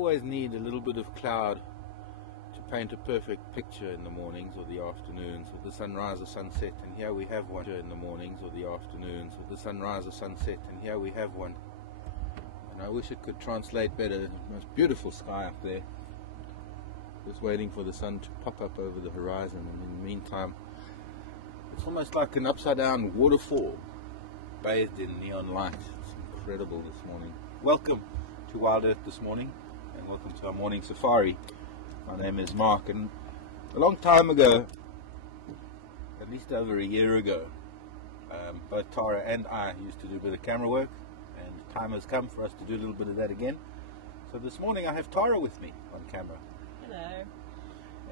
always need a little bit of cloud to paint a perfect picture in the mornings or the afternoons with the sunrise or sunset, and here we have one in the mornings or the afternoons with the sunrise or sunset, and here we have one. And I wish it could translate better. The most beautiful sky up there, just waiting for the sun to pop up over the horizon, and in the meantime it's almost like an upside down waterfall bathed in neon light. It's incredible this morning. Welcome to Wild Earth this morning, and welcome to our morning safari. My name is Mark, and a long time ago, at least over a year ago, both Tara and I used to do a bit of camera work, and time has come for us to do a little bit of that again. So this morning I have Tara with me on camera. Hello.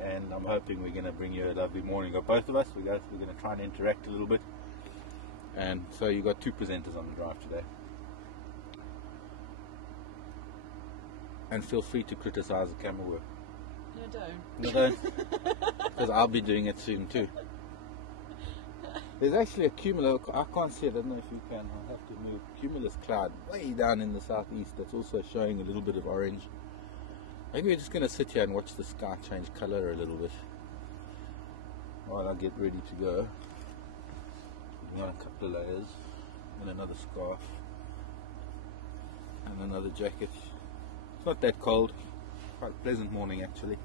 And I'm hoping we're going to bring you a lovely morning of both of us. We're going to try and interact a little bit. And so you've got two presenters on the drive today. And feel free to criticize the camera work. No, don't. No, don't. Because I'll be doing it soon too. There's actually a cumulus, I can't see it, I don't know if you can, I'll have to move. Cumulus cloud way down in the southeast that's also showing a little bit of orange. Maybe we're just going to sit here and watch the sky change colour a little bit while I get ready to go. Putting on a couple of layers and another scarf and another jacket. It's not that cold, quite a pleasant morning actually.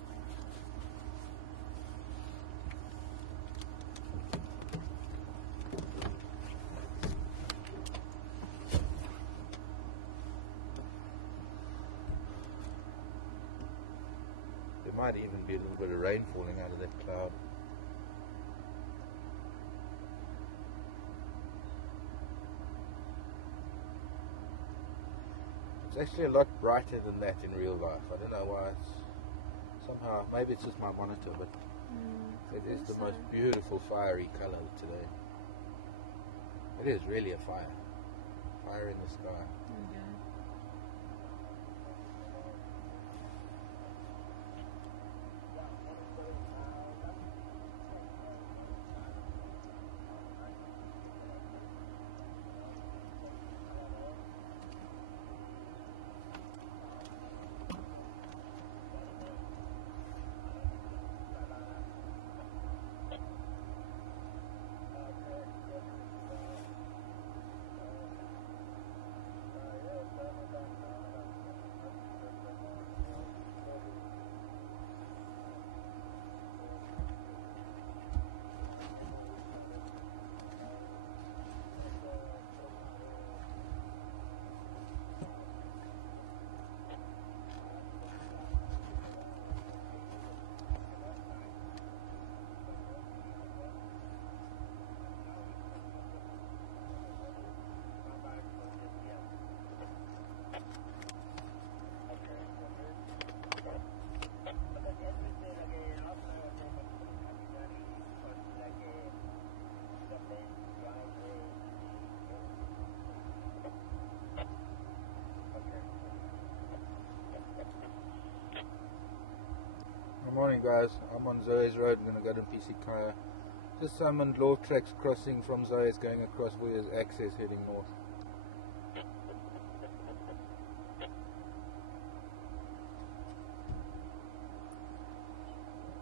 There might even be a little bit of rain falling out of that cloud. It's actually a lot brighter than that in real life. I don't know why it's somehow, maybe it's just my monitor, but it is the most beautiful fiery colour today. It is really a fire. Fire in the sky. Okay. Good morning guys, I'm on Zoe's road, I'm going to go to Pisikaya. Just summoned law tracks crossing from Zoe's going across Weir's access heading north.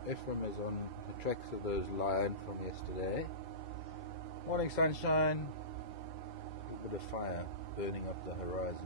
Ephraim is on the tracks of those lion from yesterday. Morning sunshine, a bit of fire burning up the horizon.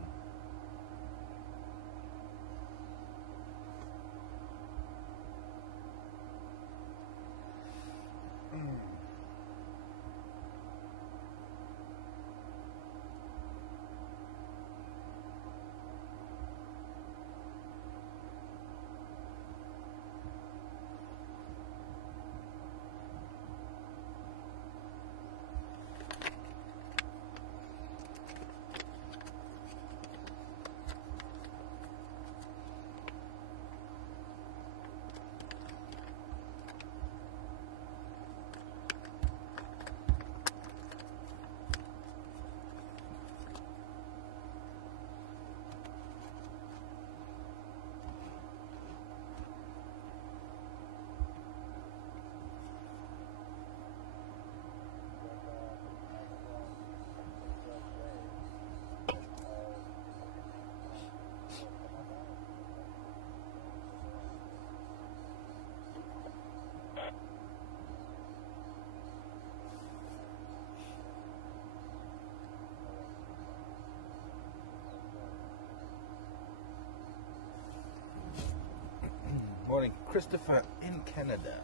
Morning, Christopher in Canada.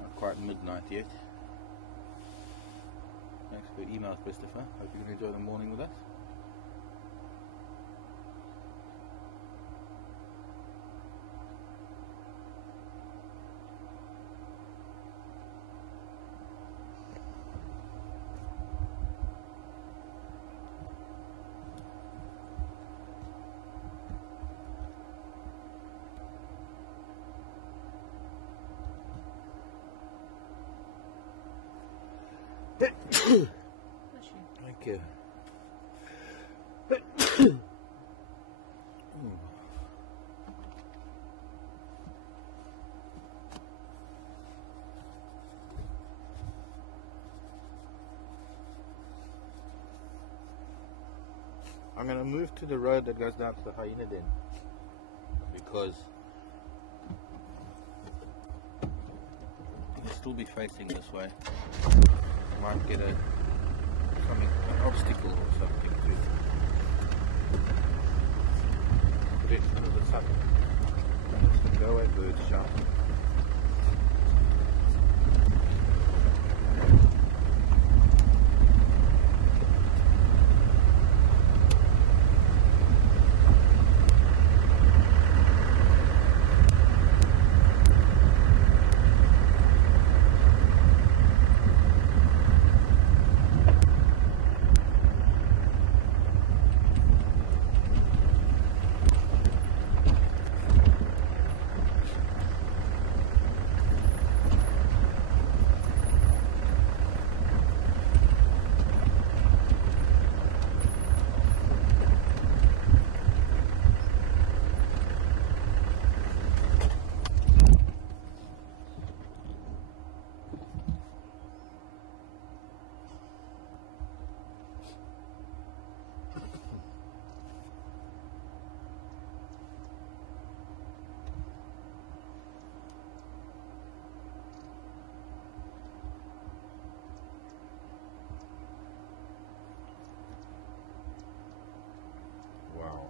Not quite midnight yet. Thanks for your email, Christopher. Hope you can enjoy the morning with us. Thank you. I'm going to move to the road that goes down to the hyena den because you'll still be facing this way. Might get an obstacle or something to put it into the sun. Go away, birds, shout. Wow.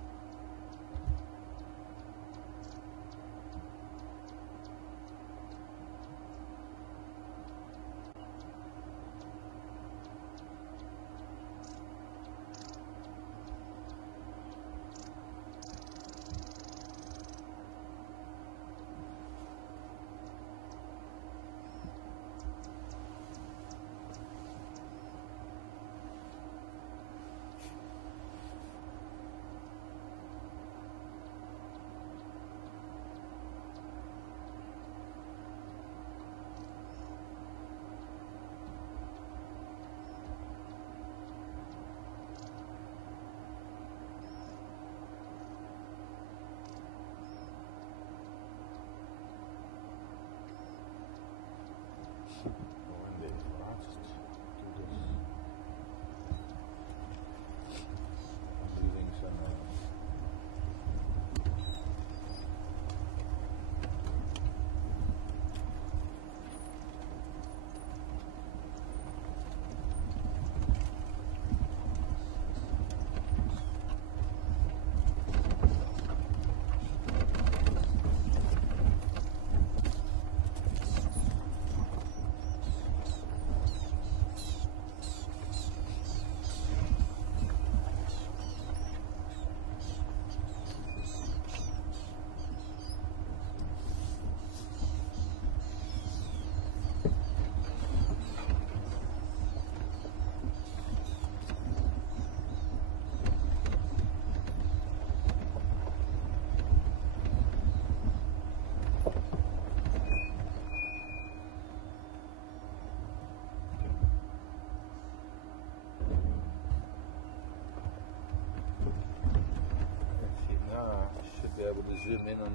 Be able to zoom in on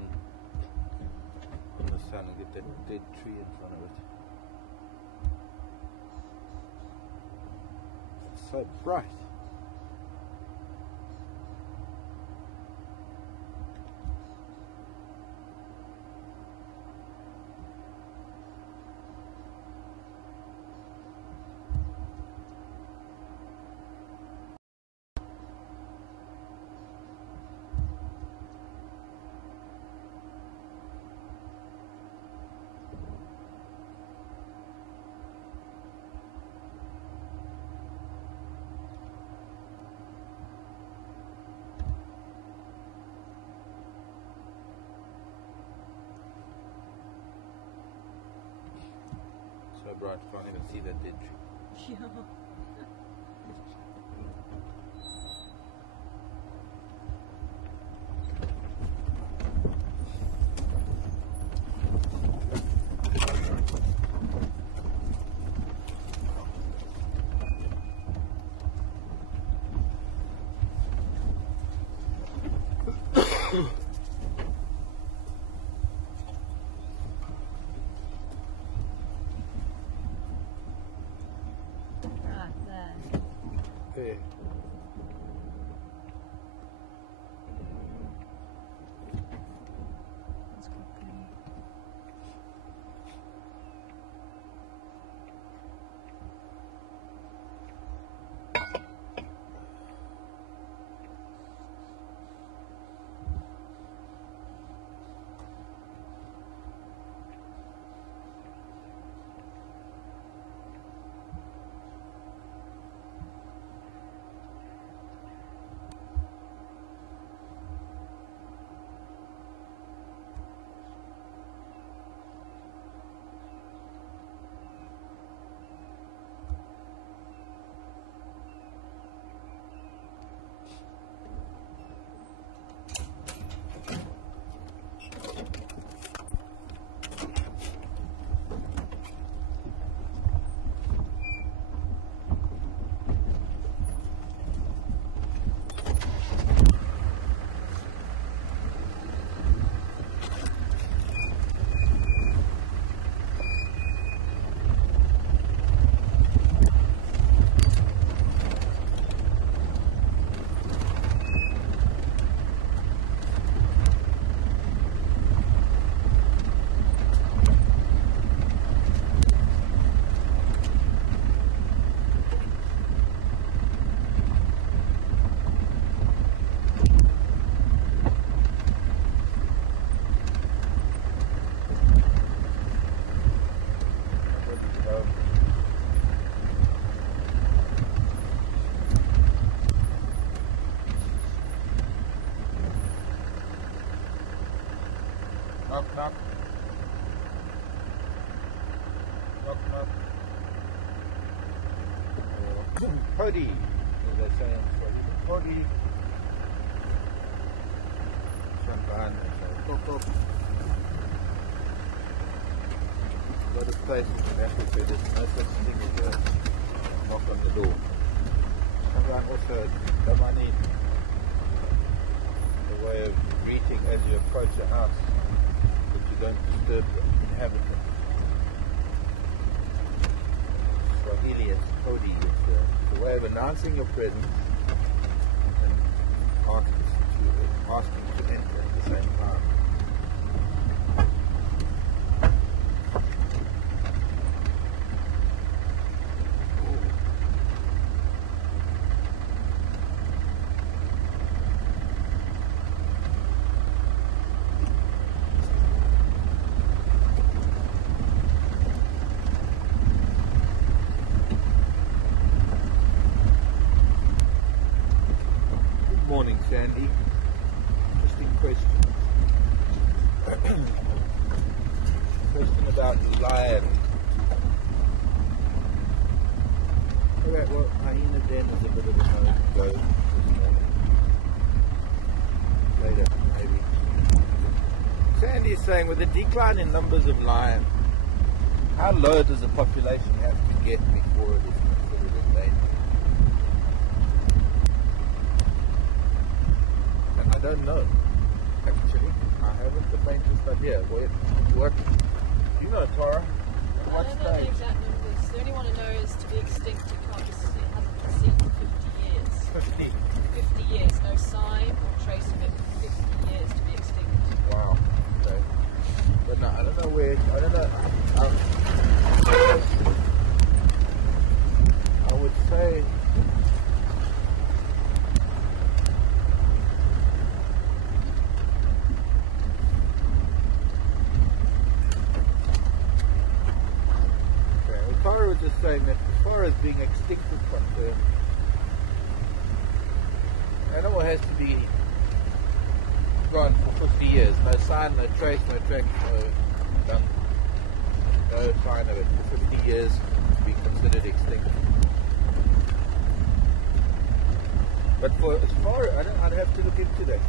the sun and get that dead tree in front of it. It's so bright. bright, can't even see that dead tree. Yeah. Right there. There. That's quite pretty. Knock, knock. Knock, knock. Cody, as they say in Swahili. Cody. Some behind me, so pop, pop. A lot of places in Africa, there's no such thing as a knock on the door. Sometimes also, the money, the way of greeting as you approach a house, that you don't disturb the inhabitants. Swahili, it's Kodi, it's a way of announcing your presence and asking to enter at the same time. Morning, Sandy. Interesting question. Question about the lion. Alright, well, hyena den is a bit of a no-go this morning. Later, maybe. Sandy is saying, with the decline in numbers of lions, how low does the population have to get before it is considered endangered? I don't know, actually. I haven't the faintest idea. What do you know, Tara? I don't know the exact numbers. The only one I know is to be extinct. It can't be seen. It hasn't been seen for 50 years. 50. 50 years. No sign or trace of it for 50 years to be extinct. Wow. Okay. But no, I don't know where. I don't know. I would say. Tara was just saying that as far as being extinct is concerned, animal has to be gone for 50 years. No sign, no trace, no track, no done. no sign of it for 50 years to be considered extinct. But for as far, I'd have to look into that.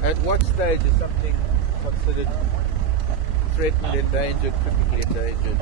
At what stage is something considered threatened, endangered, critically endangered?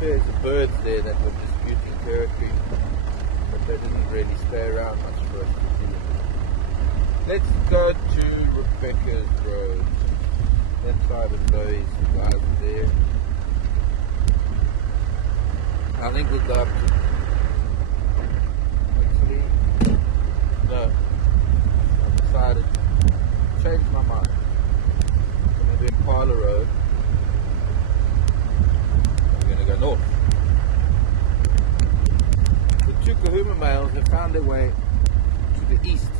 There's birds there that were disputing territory, but they didn't really stay around much for us to see. Let's go to Rebecca's Road. That side of Zoe's, the guys are there. I think we'll go up to... Actually, no. I decided to change my mind. I'm going to do Impala Road. Go north. The two Kahuma males have found their way to the east.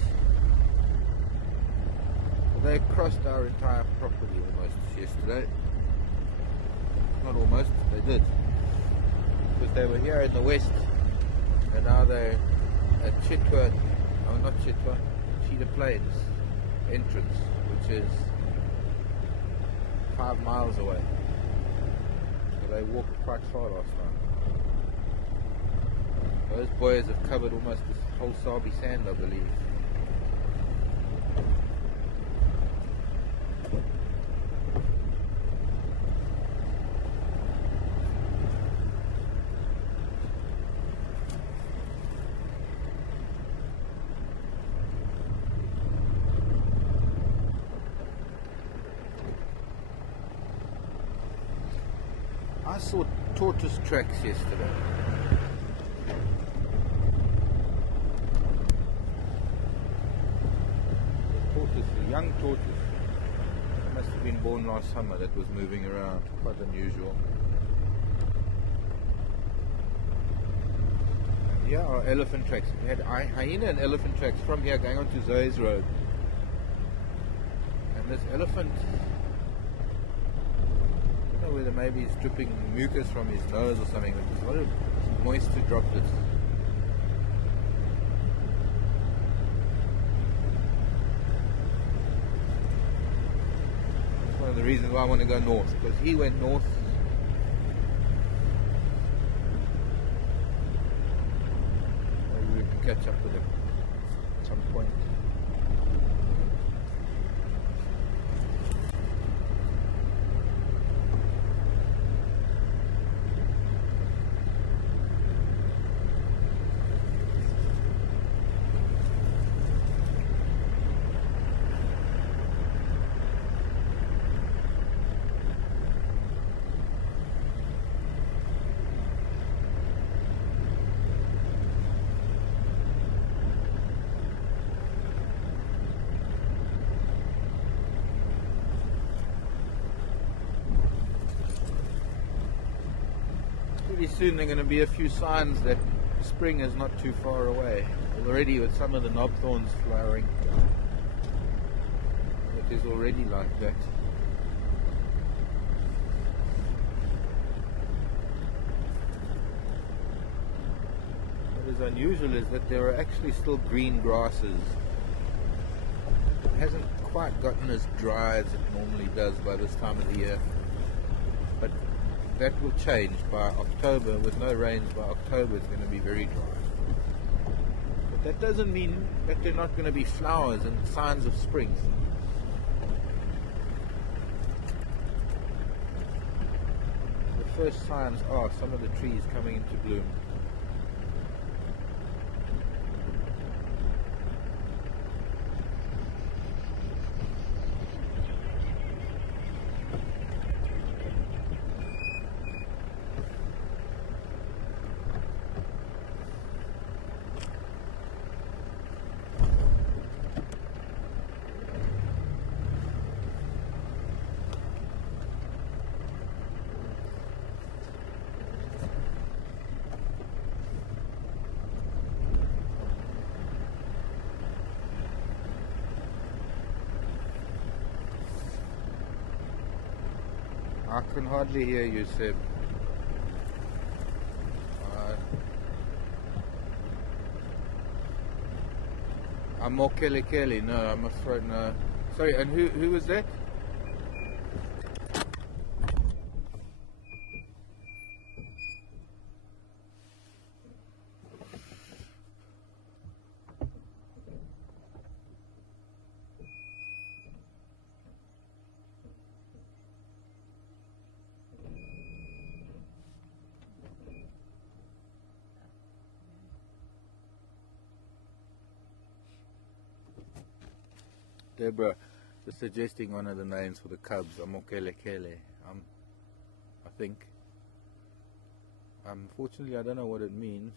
They crossed our entire property almost yesterday. Not almost, they did. Because they were here in the west and now they're at Chitwa, oh not Chitwa, Cheetah Plains entrance, which is 5 miles away. They walked quite far last time. Those boys have covered almost this whole Sabi sand, I believe. I saw tortoise tracks yesterday. Tortoise, a young tortoise. It must have been born last summer that was moving around. Quite unusual. And here are elephant tracks. We had hyena and elephant tracks from here going on to Zoe's Road. And this elephant, whether maybe he's dripping mucus from his nose or something, but there's a lot of moisture droplets. That's one of the reasons why I want to go north, because he went north. Maybe we can catch up with him at some point. Soon there are going to be a few signs that spring is not too far away. Already with some of the knobthorns flowering, it is already like that. What is unusual is that there are actually still green grasses hasn't quite gotten as dry as it normally does by this time of the year, but that will change by October. With no rains by October, it's going to be very dry. But that doesn't mean that there are not going to be flowers and signs of spring. The first signs are some of the trees coming into bloom. I can hardly hear you, Seb. I'm more Kelly. No, I'm afraid no. Sorry, and who was that? Deborah was suggesting one of the names for the cubs, Amokele. I think. Unfortunately, I don't know what it means.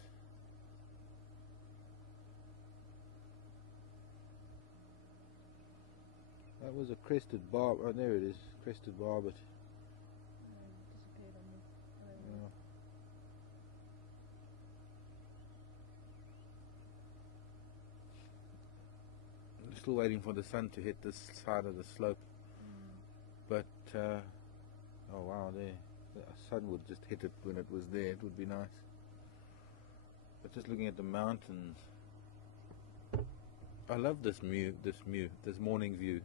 That was a crested barb. Oh, there it is, crested barbet. Yeah. Still waiting for the sun to hit this side of the slope, but oh wow, there the sun would just hit it when it was there. It would be nice. But just looking at the mountains, I love this morning view.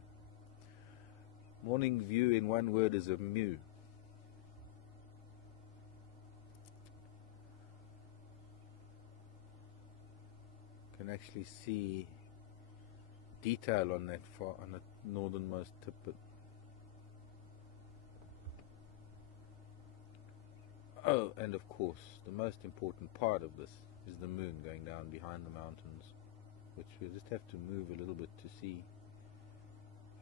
Morning view in one word is a mew. Can actually see detail on that on the northernmost tip. Oh, and of course, the most important part of this is the moon going down behind the mountains, which we'll just have to move a little bit to see,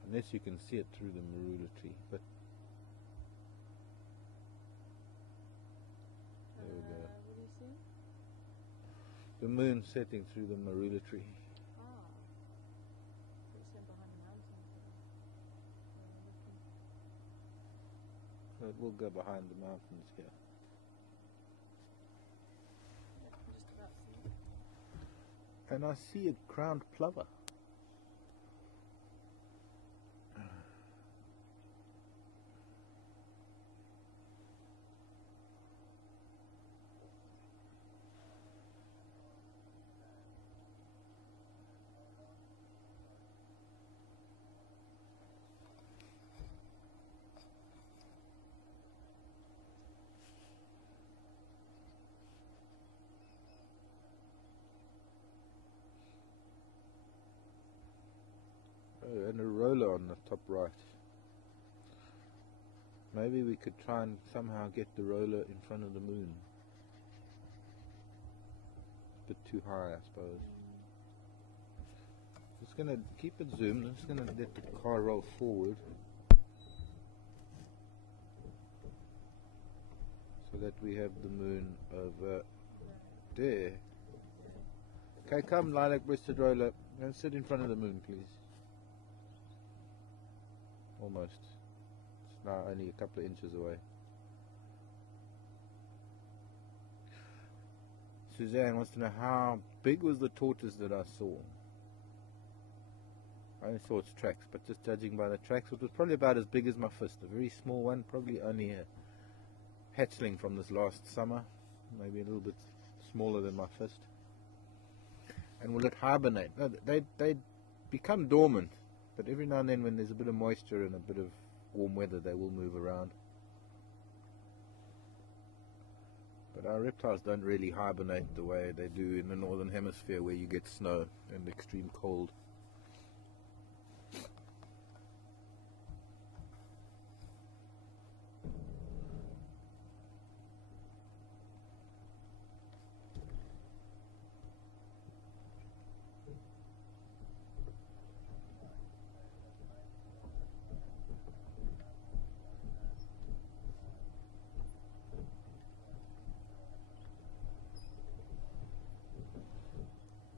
unless you can see it through the marula tree. But there we go. What do you see? The moon setting through the marula tree. So it will go behind the mountains here. Just about see it. And I see a crowned plover. And a roller on the top right. Maybe we could try and somehow get the roller in front of the moon. It's a bit too high, I suppose. Just going to keep it zoomed. I'm just going to let the car roll forward so that we have the moon over there. Okay, come, lilac-breasted roller. Go sit in front of the moon, please. Almost. It's now only a couple of inches away. Suzanne wants to know how big was the tortoise that I saw. I only saw its tracks, but just judging by the tracks, it was probably about as big as my fist. A very small one, probably only a hatchling from this last summer, maybe a little bit smaller than my fist. And will it hibernate? No, they become dormant. but every now and then when there's a bit of moisture and a bit of warm weather they will move around. But our reptiles don't really hibernate the way they do in the northern hemisphere where you get snow and extreme cold.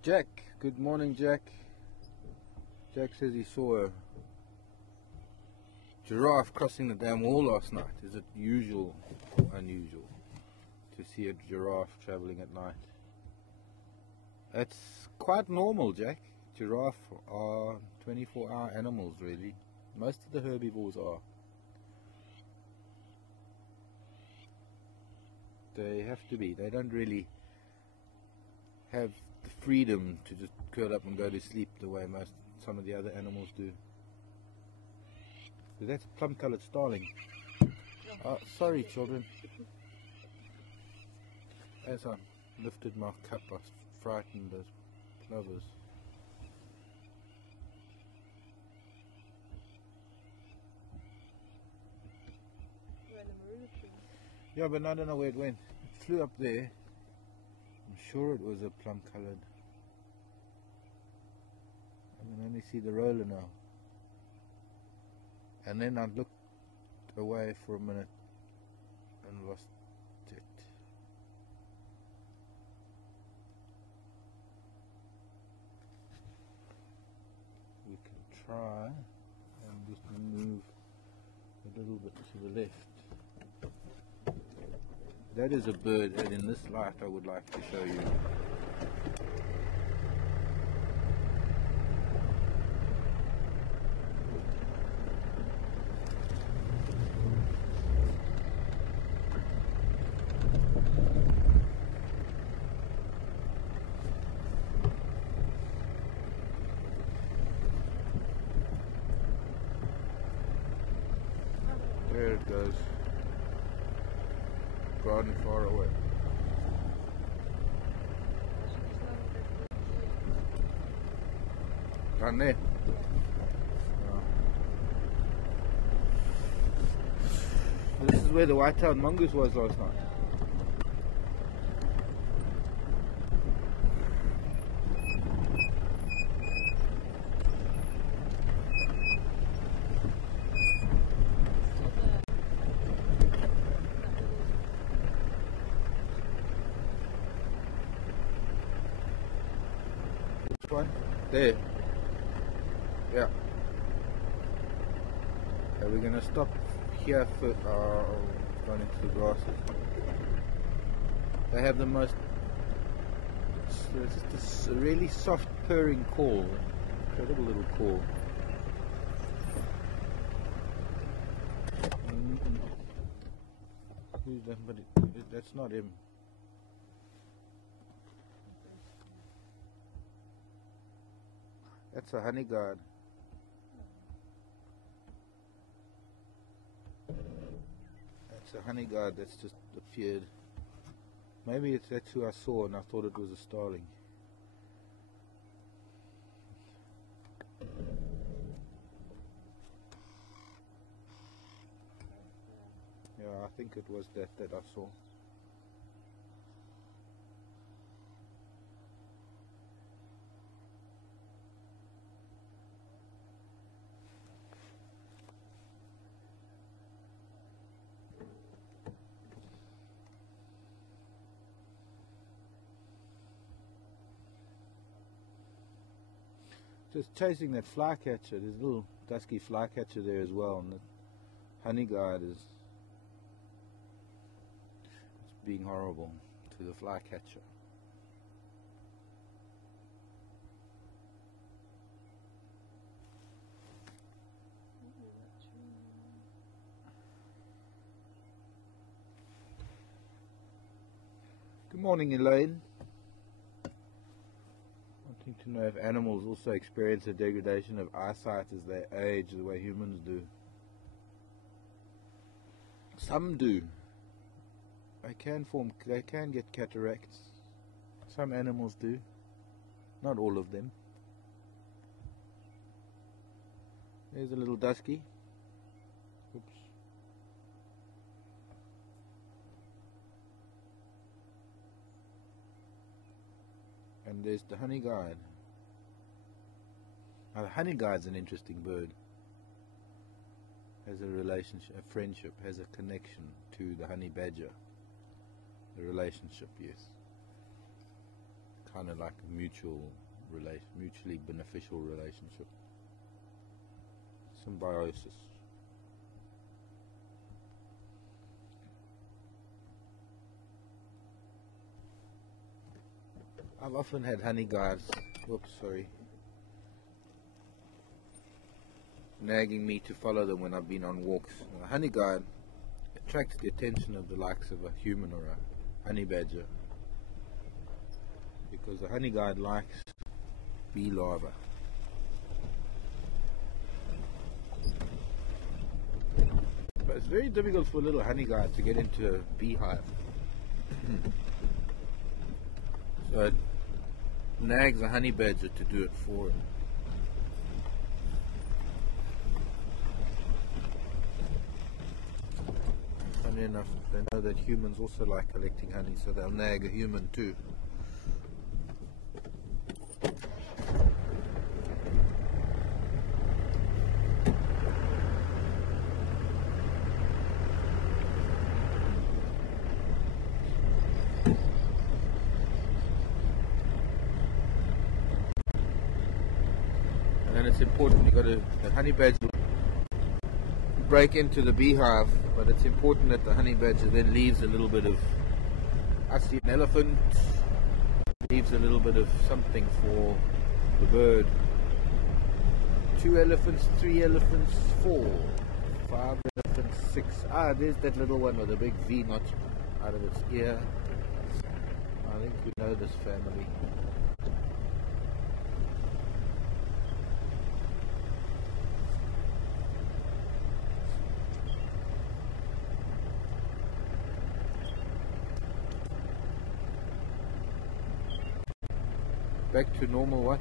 Jack, good morning, Jack. Jack says he saw a giraffe crossing the damn wall last night. Is it usual or unusual to see a giraffe traveling at night? It's quite normal, Jack. Giraffe are 24-hour animals, really. Most of the herbivores are. They have to be. They don't really have the freedom to just curl up and go to sleep the way some of the other animals do. So that's a plum-coloured starling. Oh, sorry, children. As I lifted my cup, I frightened those plovers. Yeah, but I don't know where it went. It flew up there. I'm sure it was a plum-coloured. I can only see the roller now. And then I looked away for a minute and lost it. We can try and just move a little bit to the left. That is a bird, and in this light I would like to show you. There it goes. Gone far away. Down there. This is where the white-tailed mongoose was last night. Which one? There. Yeah. Okay, we're gonna stop here for going into the grasses. They have the most, it's just this really soft purring call, incredible little call. Who's that? But that's not him. That's a honey guard. That's a honey guard that's just appeared. Maybe that's who I saw and I thought it was a starling. Yeah, I think it was that I saw. Just chasing that flycatcher. There's a little dusky flycatcher there as well, and the honey guard is being horrible to the flycatcher. Good morning, Elaine. Wanting to know if animals also experience a degradation of eyesight as they age the way humans do. Some do. They can get cataracts. Some animals do. Not all of them. There's a little dusky. Oops. And there's the honey guide. Now the honey guide's an interesting bird. Has a relationship, a friendship, has a connection to the honey badger. The relationship, yes. Kind of like a mutually beneficial relationship. Symbiosis. I've often had honey guides, nagging me to follow them when I've been on walks. And a honey guide attracts the attention of the likes of a human or a honey badger, because the honey guide likes bee larvae. But it's very difficult for a little honey guide to get into a beehive. So it nags a honey badger to do it for it. Funny enough, they know that humans also like collecting honey, so they'll nag a human too. And it's important, the honey badger break into the beehive, but it's important that the honey badger then leaves a little bit of, I see an elephant, leaves a little bit of something for the bird. 2 elephants, 3 elephants, 4, 5 elephants, 6. There's that little one with a big V notch out of its ear. I think we know this family. Back to normal what?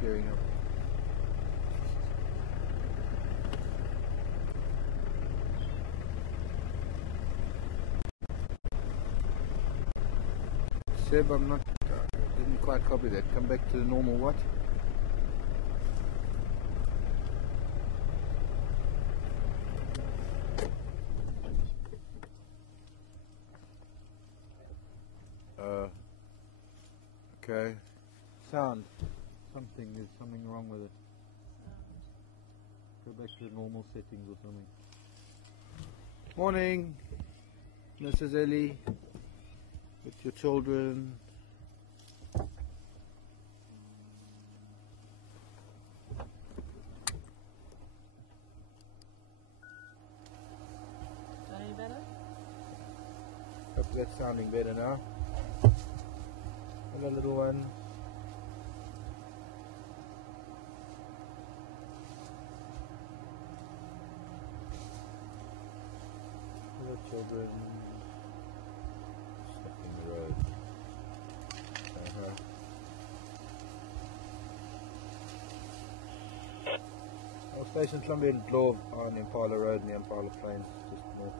Clearing up. Seb, I'm not, didn't quite copy that. Come back to the normal what? Okay. Sound. There's something wrong with it. Go back to the normal settings or something. Morning, Mrs. Ellie, with your children. Any better? Hope that's sounding better now. Hello, little one. Hello, children. Stuck in the road. Our station Columbia and Glove on Impala Road in the Impala Plains, just north.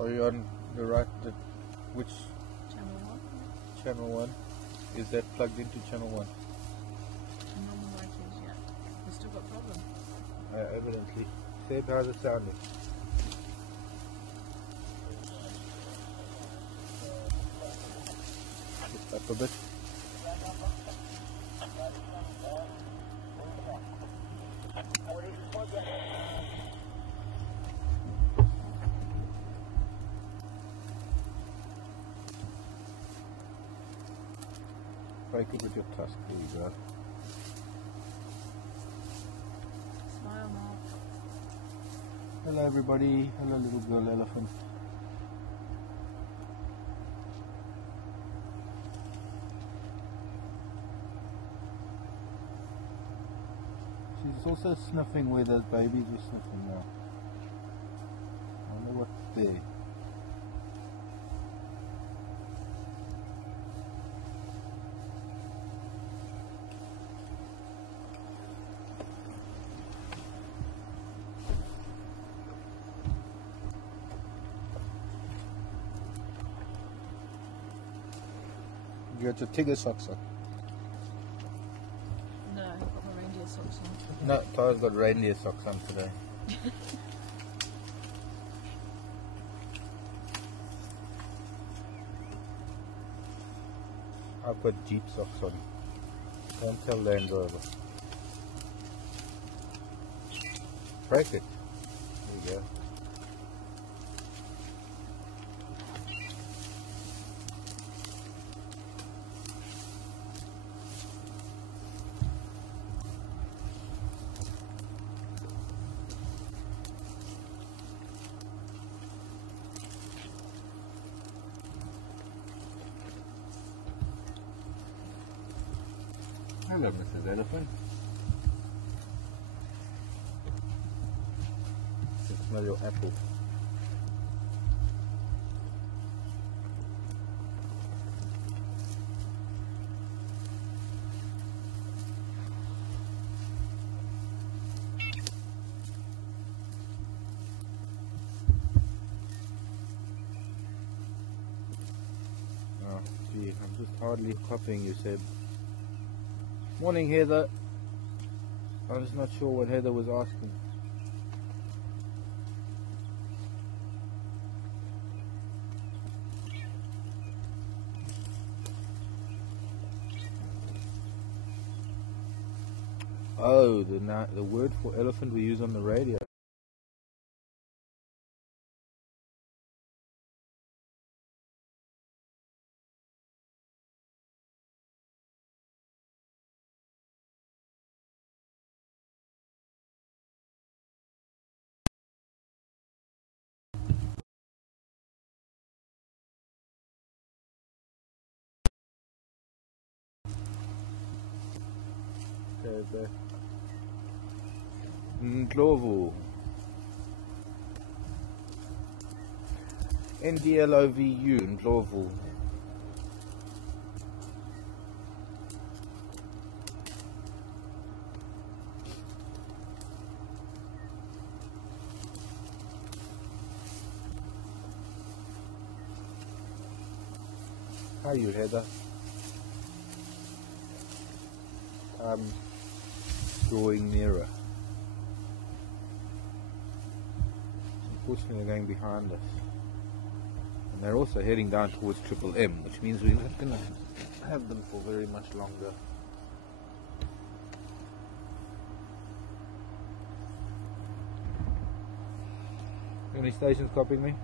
Are you on the right? Which? Channel 1. Channel 1. Is that plugged into channel 1? Normal like is, yeah. We've still got problem. Evidently. Seb, how's it sounding? up a bit. Break it with your tusk, there you go. Smile, Mark. Hello everybody, hello little girl elephant. She's also sniffing where those babies are sniffing now. I wonder what's there. You got your tiger socks on? No, I've got my reindeer socks on. No, Ty's got reindeer socks on today. I've got Jeep socks on. Don't tell Land Rover. Break it. There you go. Hello, Mrs. Elephant. You can smell your apple. Oh, gee, I'm just hardly copying you, Seb. Morning, Heather. I'm just not sure what Heather was asking. Oh, the word for elephant we use on the radio. Okay, Ndlovu. Ndlovu, Ndlovu. How are you, Heather? Drawing nearer. Unfortunately, they're going behind us. And they're also heading down towards Triple M, which means we're not going to have them for very much longer. How many stations copying me?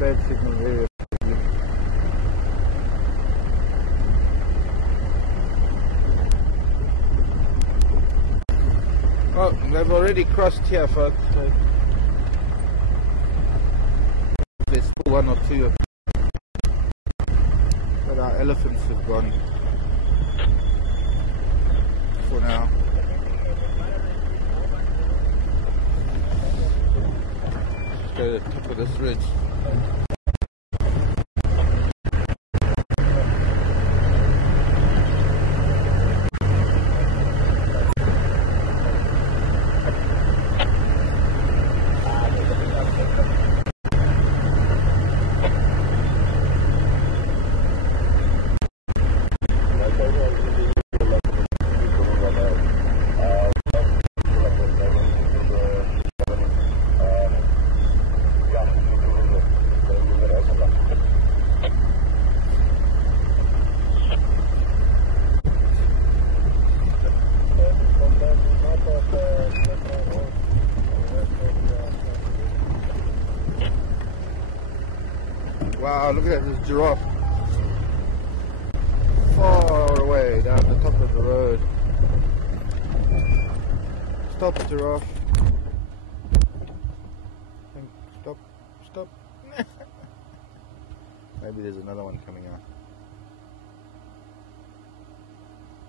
bad signal area. Oh, they've already crossed here, folks. So there's still one or two of them. But our elephants have gone for now. Just go to the top of this ridge. Wow, look at this giraffe. Far away down the top of the road. Stop, giraffe. Stop, stop. Maybe there's another one coming out.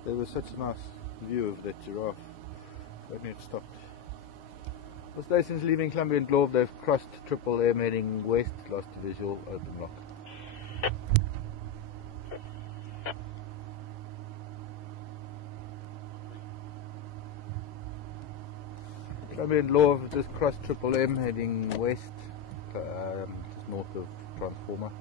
There was such a nice view of that giraffe. Only it stopped. The station's leaving Columbia and Glove. They've crossed Triple M heading west. Lost visual, open lock. Columbia and Glove just crossed Triple M heading west, just north of Transformer.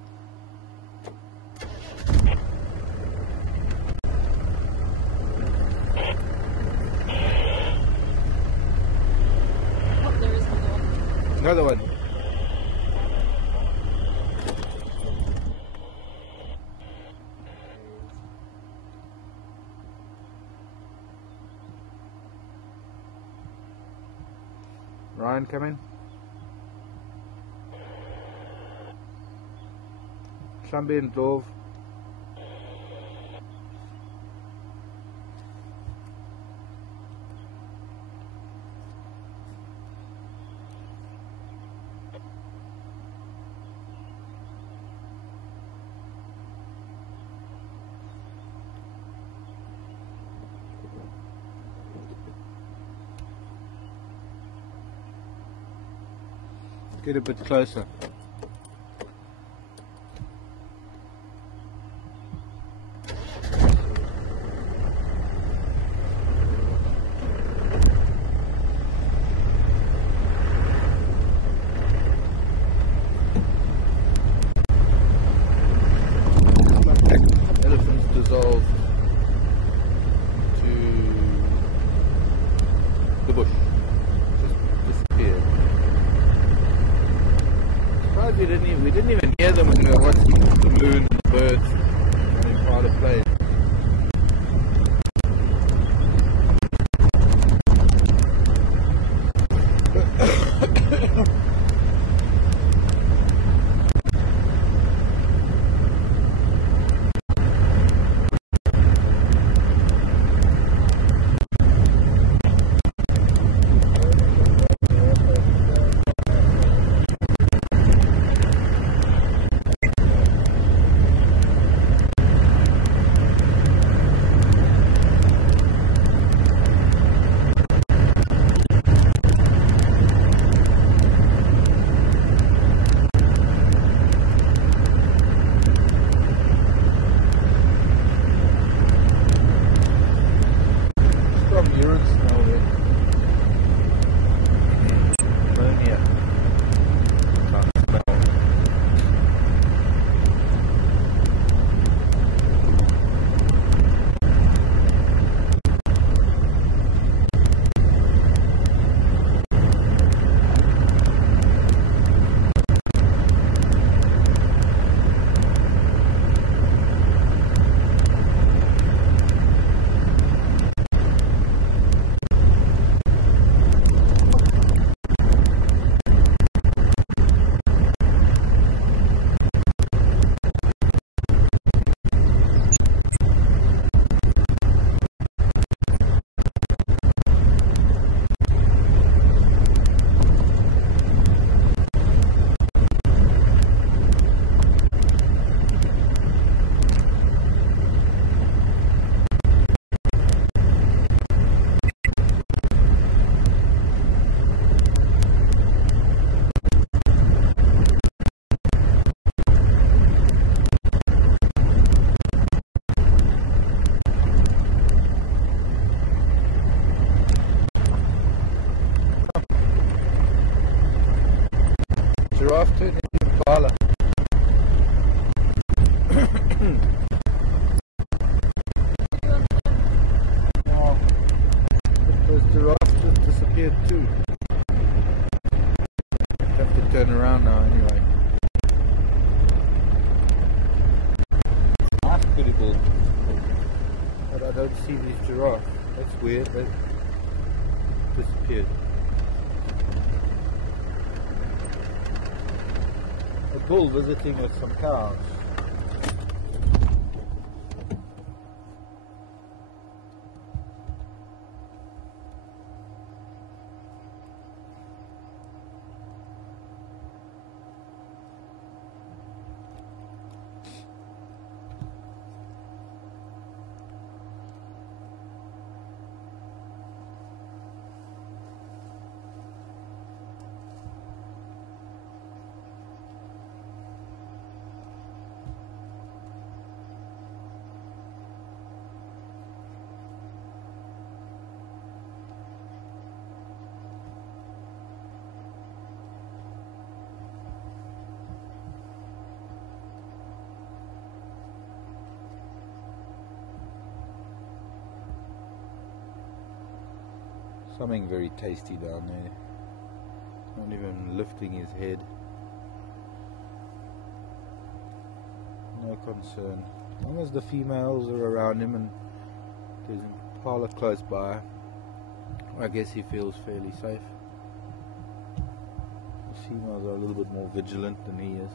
Another one. Ryan, come in. Columbia and Glove. Get a bit closer. Elephants dissolved to the bush. Just disappeared. We didn't even hear them when we were watching the moon and the birds running part of plane. giraffe turned into impala. No, those giraffes just disappeared too. Have to turn around now anyway. Nice pretty bull. But I don't see these giraffes. That's weird. They disappeared. A bull visiting with some cows. Something very tasty down there. Not even lifting his head. No concern. As long as the females are around him and there's an impala close by, I guess he feels fairly safe. The females are a little bit more vigilant than he is.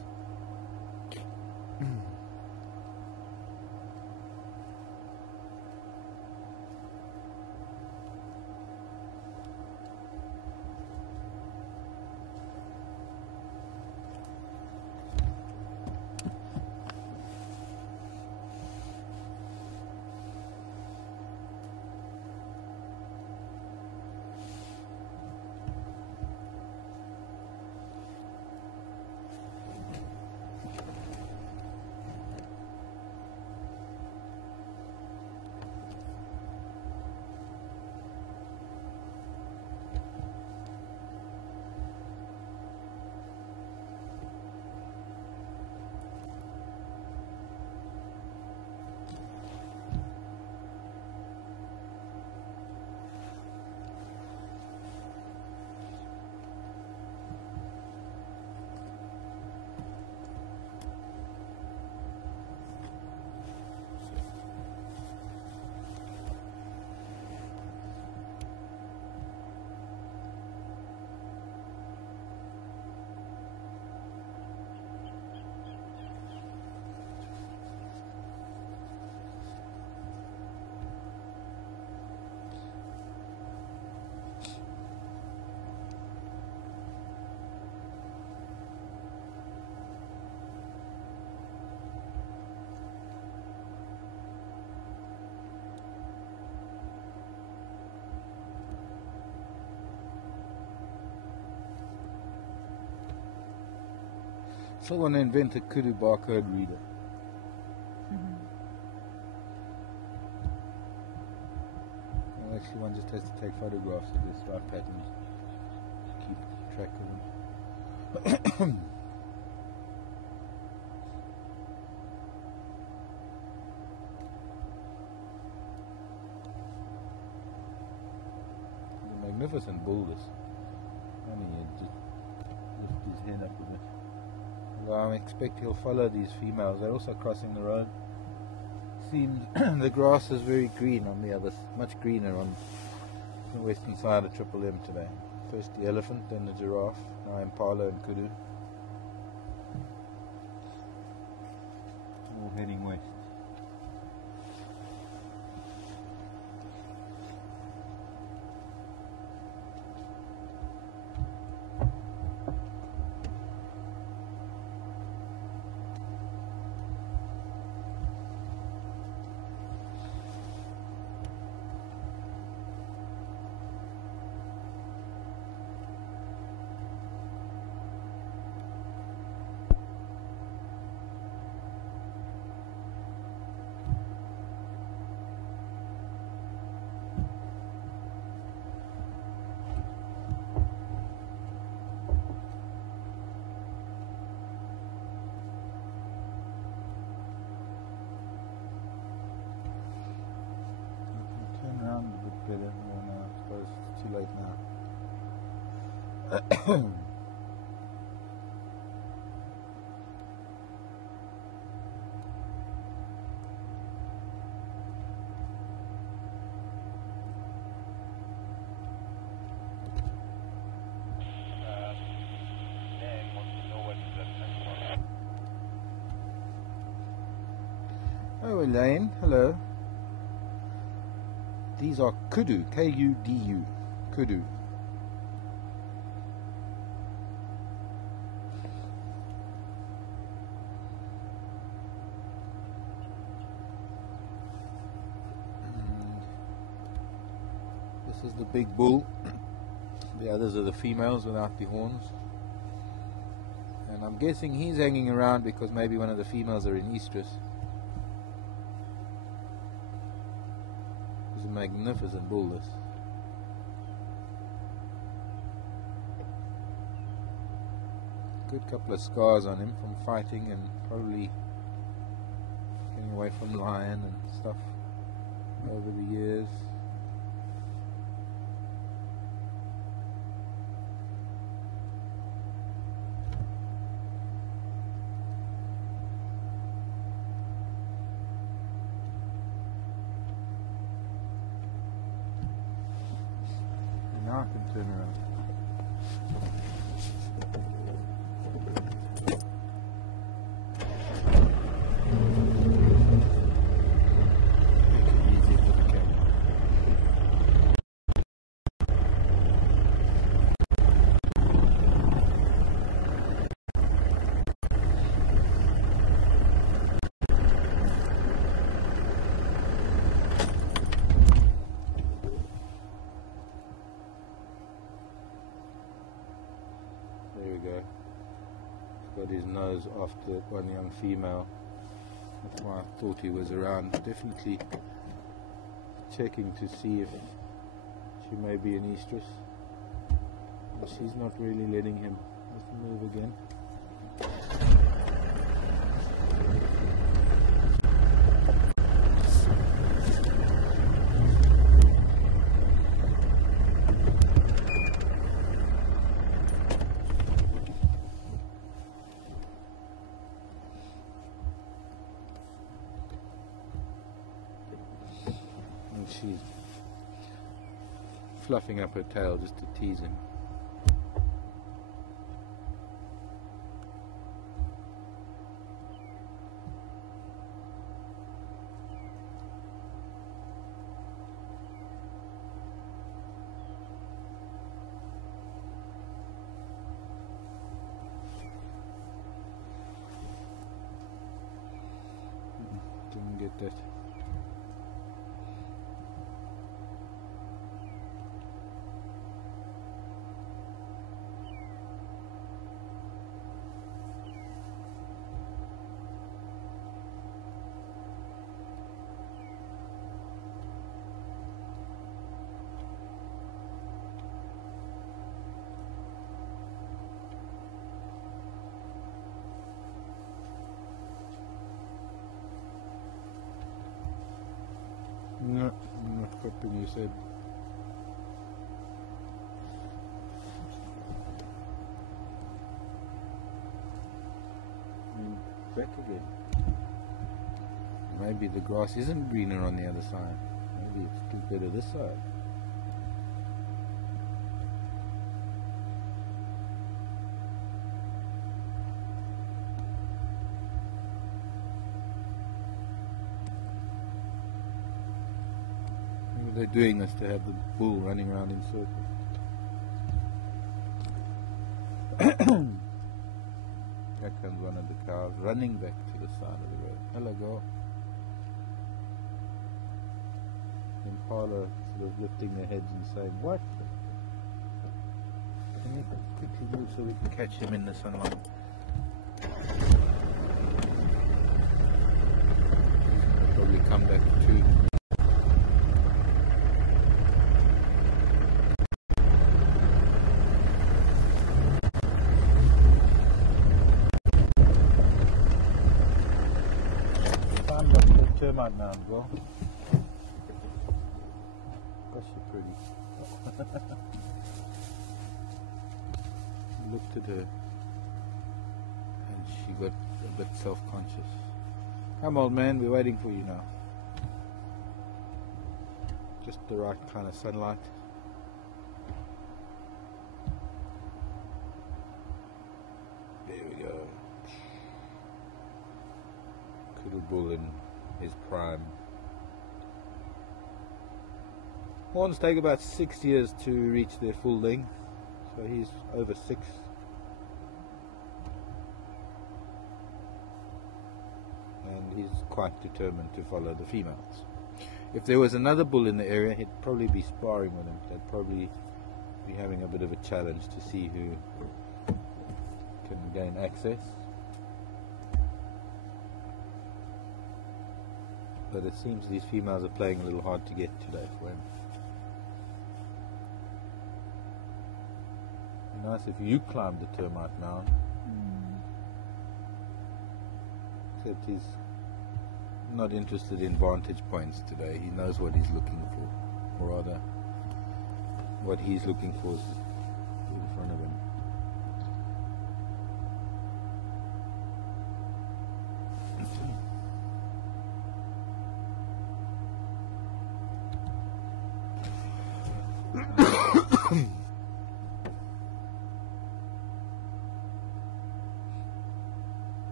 Still want to invent a kudu barcode reader. Well, actually, one just has to take photographs of the stripe patterns to keep track of them. He's a magnificent bull, this. I mean, he just lift his head up a bit. I expect he'll follow these females. They're also crossing the road. Seems the grass is very green on the other, much greener on the western side of Triple M today. First the elephant, then the giraffe, now impala and kudu. All heading west. Oh, Elaine, hello. These are kudu, K-U-D-U, kudu. This is the big bull. The others are the females without the horns. And I'm guessing he's hanging around because maybe one of the females are in estrus. He's a magnificent bull, this. Good couple of scars on him from fighting and probably getting away from lion and stuff over the years. Now I can turn around. Make it easy for the cat. There we go. He's got his nose after one young female. That's why I thought he was around. Definitely checking to see if she may be an estrus. But she's not really letting him. Let's move again. And she's fluffing up her tail just to tease him. Didn't get that. No, I'm not copying you said. Back again. Maybe the grass isn't greener on the other side. Maybe it's too better this side. Maybe they're doing this to have the bull running around in circles. Here comes one of the cows running back to the side of the road. Hello, girl. Impala sort of lifting their heads and saying, "What? Can you quickly move so we can catch him in the sunlight?" He'll probably come back too. Termite now, girl. Gosh, you're pretty. looked at her and she got a bit self-conscious. Come, old man, we're waiting for you now. Just the right kind of sunlight. There we go. Kudu bull in his prime. Horns take about 6 years to reach their full length, so he's over 6. And he's quite determined to follow the females. If there was another bull in the area, he'd probably be sparring with him. They'd probably be having a bit of a challenge to see who can gain access. But it seems these females are playing a little hard to get today for him. Be nice if you climbed the termite mound. Except he's not interested in vantage points today. He knows what he's looking for, or rather, what he's looking for is in front of him.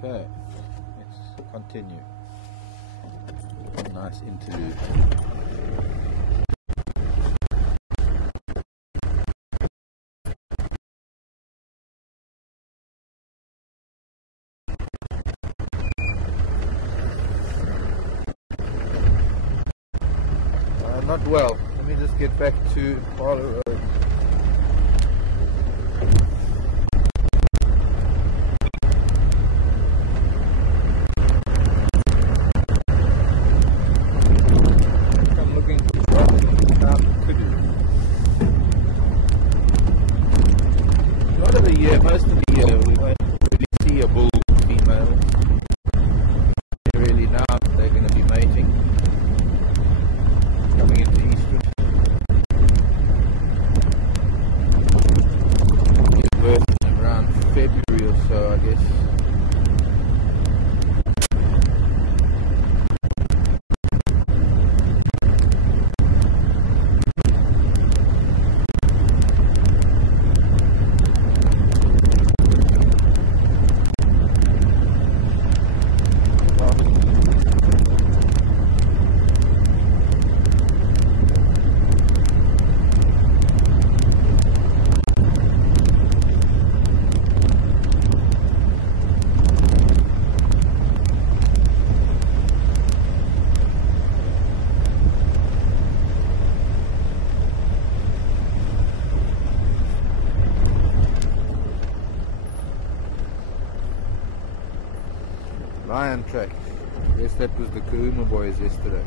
Okay, let's continue. Nice interlude. Not well. Let me just get back to Parlour Road. Most of the year we won't really see a bull female. Really now they're going to be mating. Coming into Eastern. Give birth in around February or so, I guess. Lion track. Yes, that was the Kahuma boys yesterday.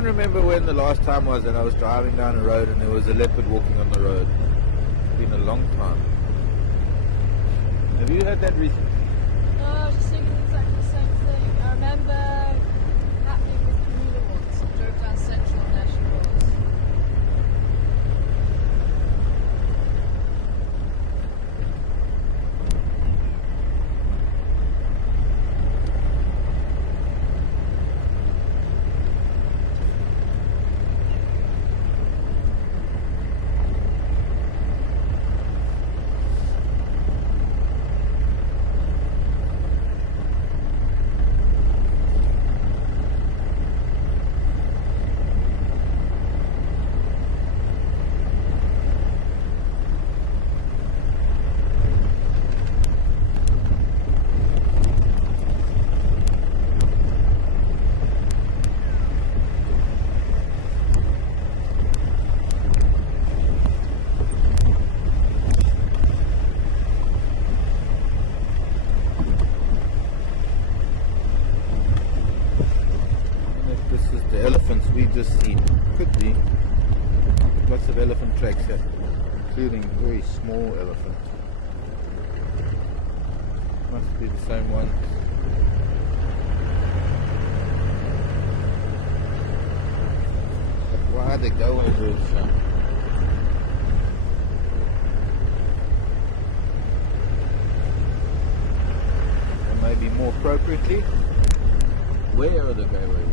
can't remember when the last time was and I was driving down the road and there was a leopard walking on the road. It's been a long time. Have you had that recently? No, I was just thinking exactly the same thing. I remember happening with Camila once. I drove down Central and there she was. We've just seen. Could be. Lots of elephant tracks here, including a very small elephant. Must be the same one. But why they go on this? Or maybe more appropriately, where are the gateways?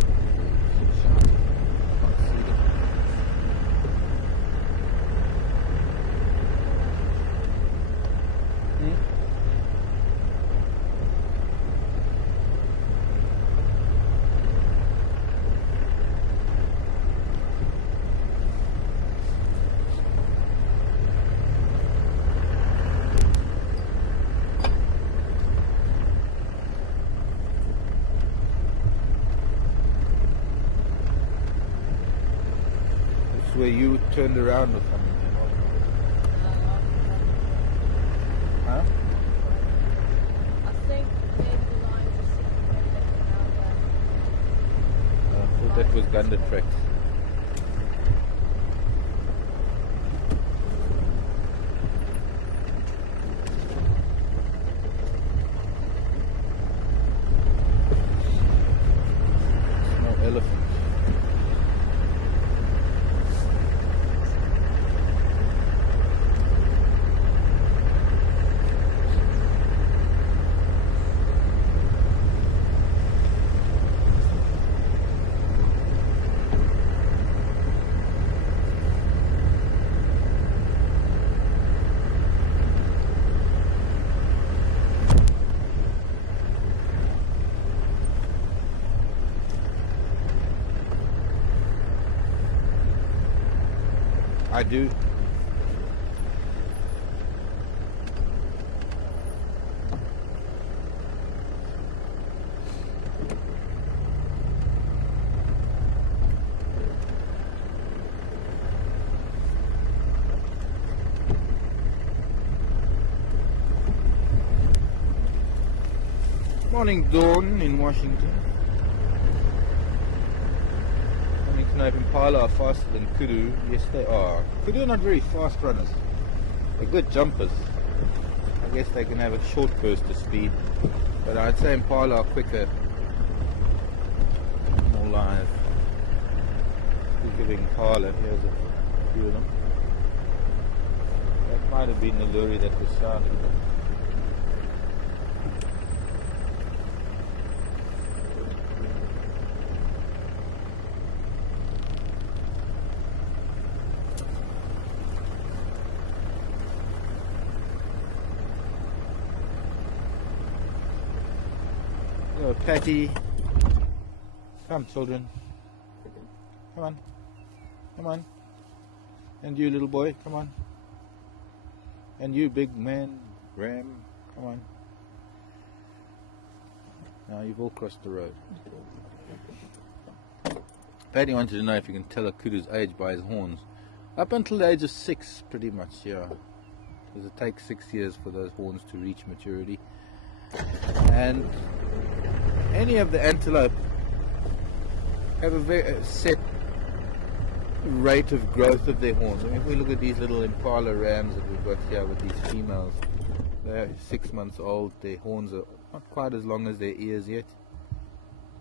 Where you turned around or something. Huh? I think maybe the lines are sitting where they come out there. I thought that was Gunda tracks. No elephant. I do. Morning dawn in Washington. Antelope Impala are faster than kudu. Yes, they are. Kudu are not very fast runners. They're good jumpers. I guess they can have a short burst of speed, but I'd say Impala are quicker, more live. Speaking of Impala, here's a few of them. That might have been the lorry that was sounding. Hello, Patty. Come, children. Come on. Come on. And you, little boy, come on. And you, big man, Ram, come on. Now you've all crossed the road. Patty wanted to know if you can tell a kudu's age by his horns. Up until the age of 6, pretty much, yeah. Because it takes 6 years for those horns to reach maturity. And any of the antelope have a very set rate of growth of their horns. I mean, if we look at these little impala rams that we've got here with these females, they're 6 months old. Their horns are not quite as long as their ears yet.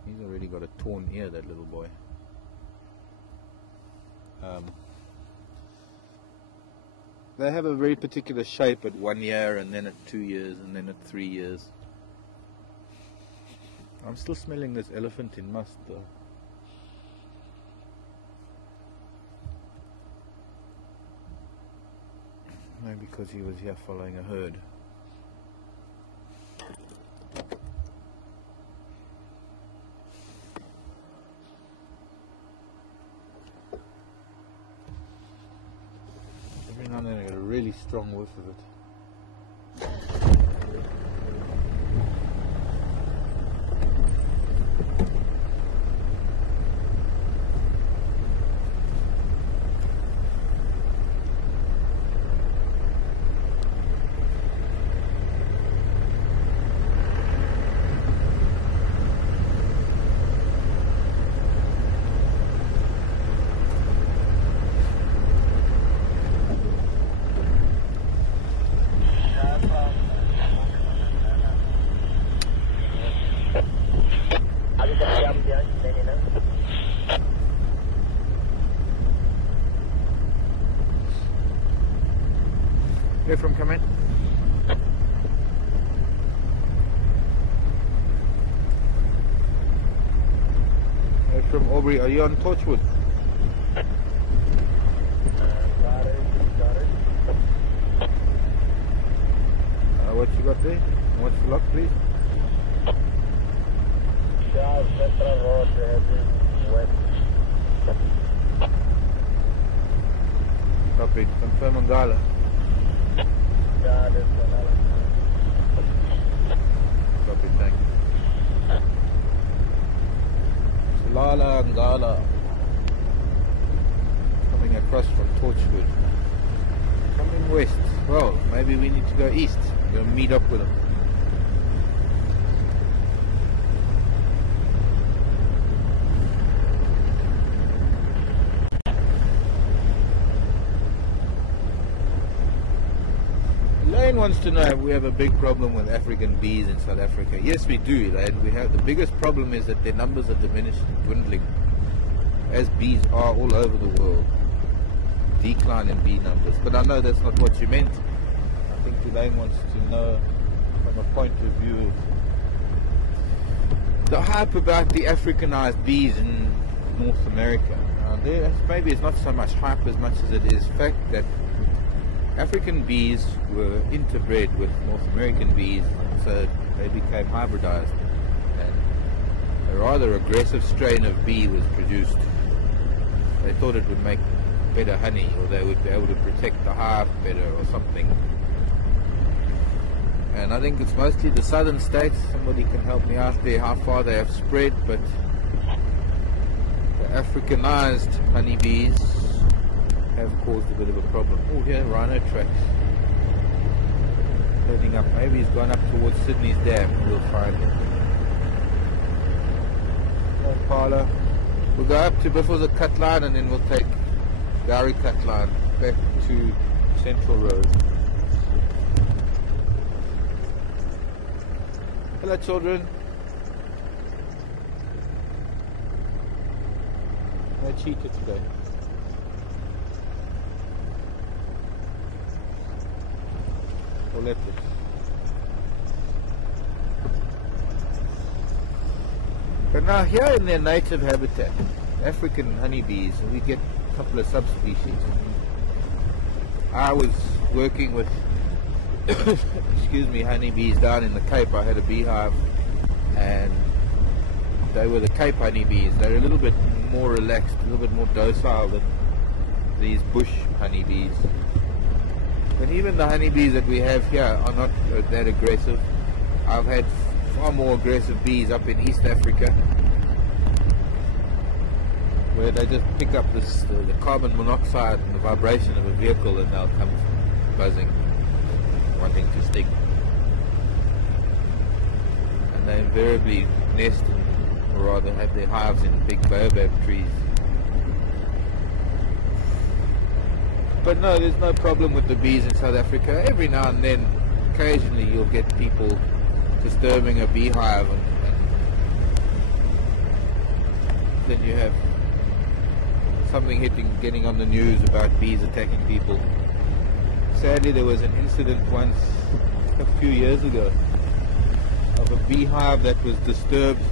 He's already got a torn ear, that little boy. They have a very particular shape at 1 year, and then at 2 years, and then at 3 years. I'm still smelling this elephant in must though. Maybe because he was here following a herd. Every now and then I get a really strong whiff of it. Where from coming? Where from Aubrey? Are you on Torchwood? What you got there? What's the lock, please? Copy. Confirm on Gala. Copy, thank you. Tsalala and Gala. Coming across from Torchwood. Coming west. Well, maybe we need to go east. Go meet up with them. Lane wants to know if we have a big problem with African bees in South Africa. Yes, we do, Lane. We have. The biggest problem is that their numbers are diminishing, dwindling, as bees are all over the world. Decline in bee numbers. But I know that's not what you meant. I think Elaine wants to know from a point of view the hype about the Africanized bees in North America. Maybe it's not so much hype as much as it is fact that African bees were interbred with North American bees, so they became hybridized, and a rather aggressive strain of bee was produced. They thought it would make better honey, or they would be able to protect the hive better or something. And I think it's mostly the southern states. Somebody can help me out there how far they have spread, but the Africanized honeybees have caused a bit of a problem. Oh, here, rhino tracks. Heading up. Maybe he's gone up towards Sydney's dam. We'll find him. Impala. We'll go up to Biffle's cut line, and then we'll take Gary cut line back to Central Road. Hello, children. No cheetah today. Or leopards. But now here in their native habitat, African honeybees, we get a couple of subspecies. I was working with excuse me, honeybees down in the Cape. I had a beehive, and they were the Cape honeybees. They're a little bit more relaxed, a little bit more docile than these bush honeybees. But even the honeybees that we have here are not that aggressive. I've had far more aggressive bees up in East Africa, where they just pick up this the carbon monoxide and the vibration of a vehicle, and they'll come buzzing, wanting to sting. And they invariably nest, or rather have their hives in big baobab trees. But no, there's no problem with the bees in South Africa. Every now and then, occasionally you'll get people disturbing a beehive, and then you have something getting on the news about bees attacking people. Sadly, there was an incident once, a few years ago, of a beehive that was disturbed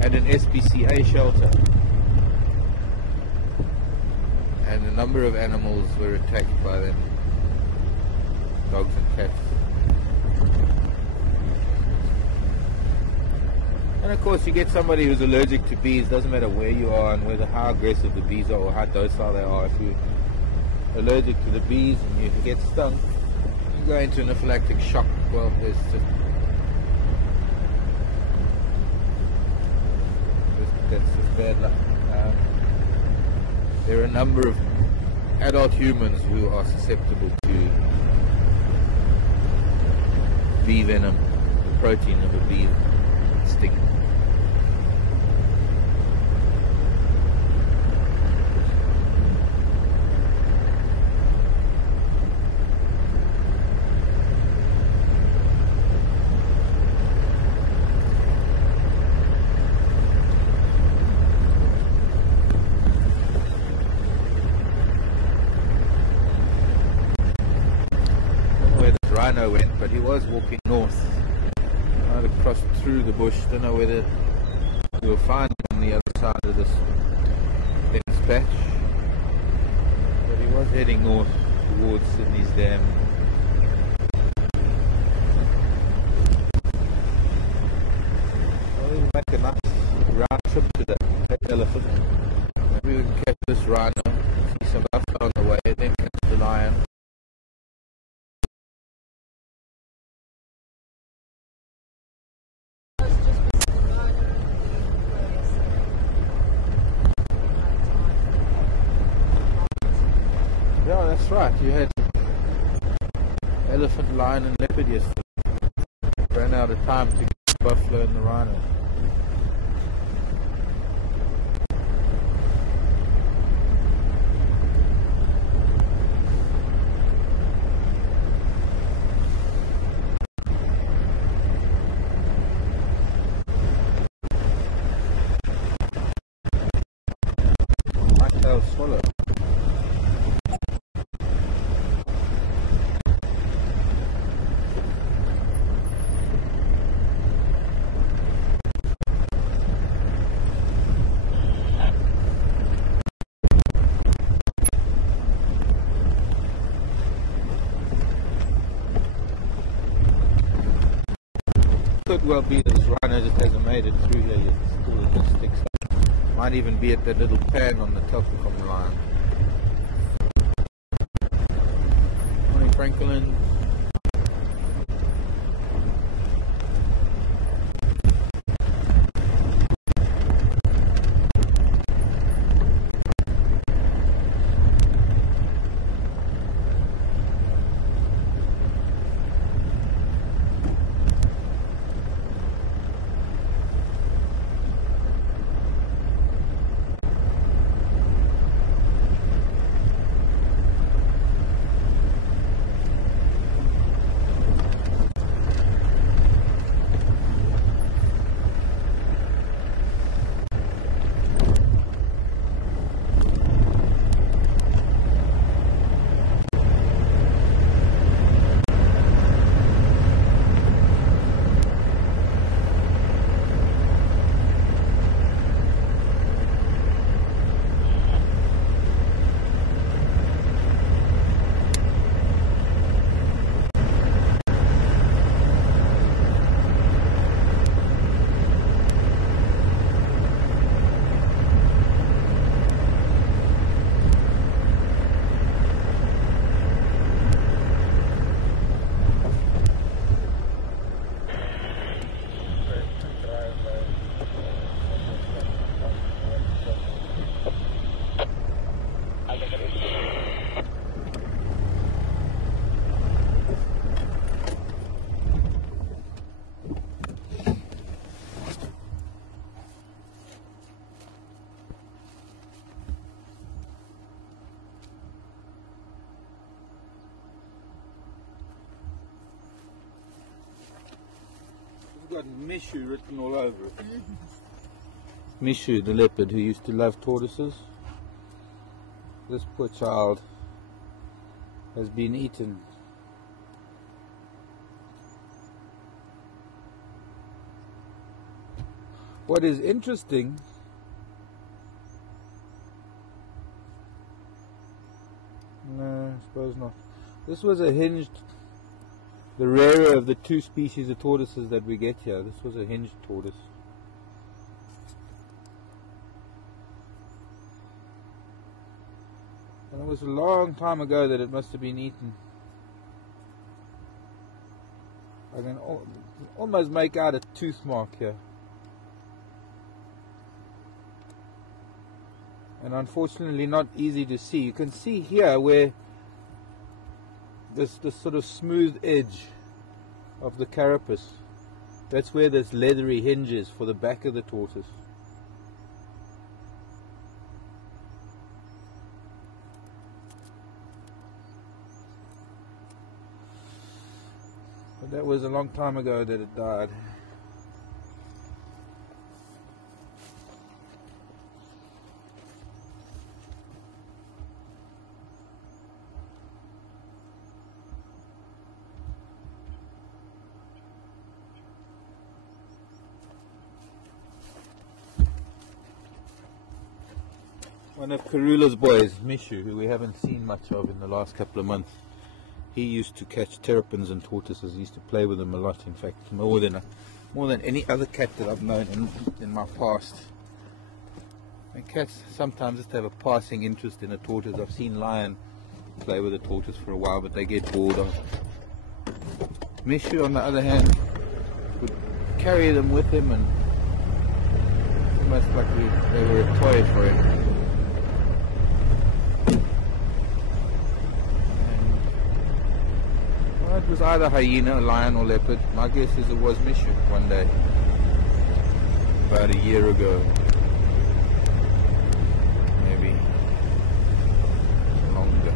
at an SPCA shelter, and a number of animals were attacked by them, dogs and cats. And of course you get somebody who's allergic to bees. Doesn't matter where you are and whether how aggressive the bees are or how docile they are. If you're allergic to the bees and you get stung, you go into anaphylactic shock. Well, that's just bad luck. There are a number of adult humans who are susceptible to bee venom, the protein of a bee sting. Rhino went, but he was walking north. I'd have crossed through the bush. Don't know whether we'll find him on the other side of this dense patch, but he was heading north towards Sydney's Dam. Well, we'll make a nice round trip today. Take elephant. Maybe we can catch this rhino, see some buffalo on the way, then catch the lion. Yeah, that's right. You had elephant, lion and leopard yesterday. Ran out of time to get the buffalo and the rhino. White-tailed swallow. Could well be that this rhino just hasn't made it through here yet. It's still a bit sticks up. Might even be at that little pan on the Telkom line. Morning, Franklin. got Mishu written all over it. Mishu, the leopard who used to love tortoises. This poor child has been eaten. What is interesting no, I suppose not. This was a hinged, the rarer of the two species of tortoises that we get here. This was a hinged tortoise. And it was a long time ago that it must have been eaten. I can almost make out a tooth mark here. And unfortunately not easy to see. You can see here where this sort of smooth edge of the carapace, that's where this leathery hinge is for the back of the tortoise. But that was a long time ago that it died. One of Karula's boys, Mishu, who we haven't seen much of in the last couple of months, he used to catch terrapins and tortoises. He used to play with them a lot, in fact, more than any other cat that I've known in my past. And cats sometimes just have a passing interest in a tortoise. I've seen Lion play with a tortoise for a while, but they get bored of it. Mishu, on the other hand, would carry them with him, and it's almost like they were a toy for him. It was either hyena, lion or leopard. My guess is it was Mishu one day, about a year ago, maybe longer.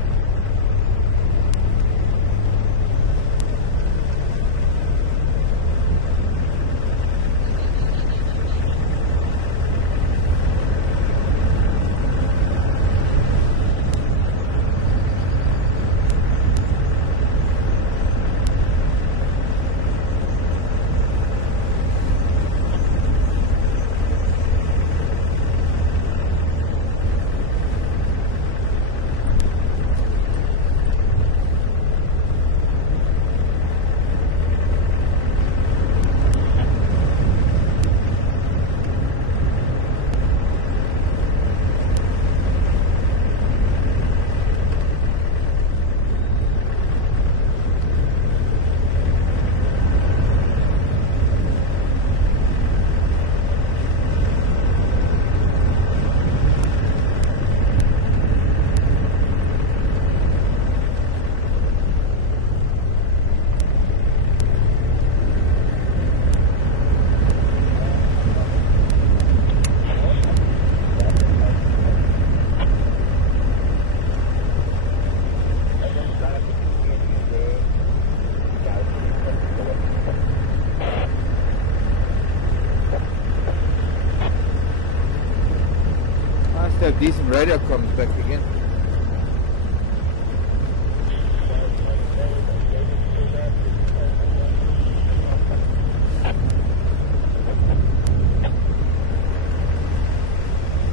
Have decent radio comms back again.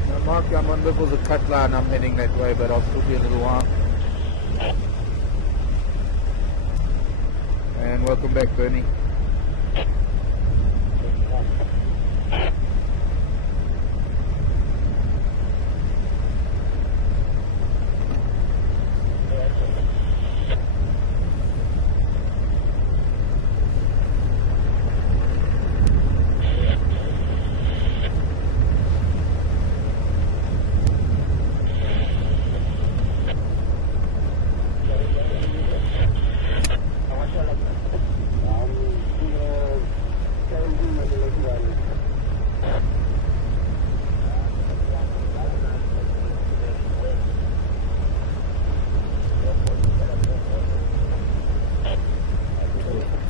Now, Mark, I'm on levels of cut line. I'm heading that way, but I'll still be a little while. And welcome back, Bernie.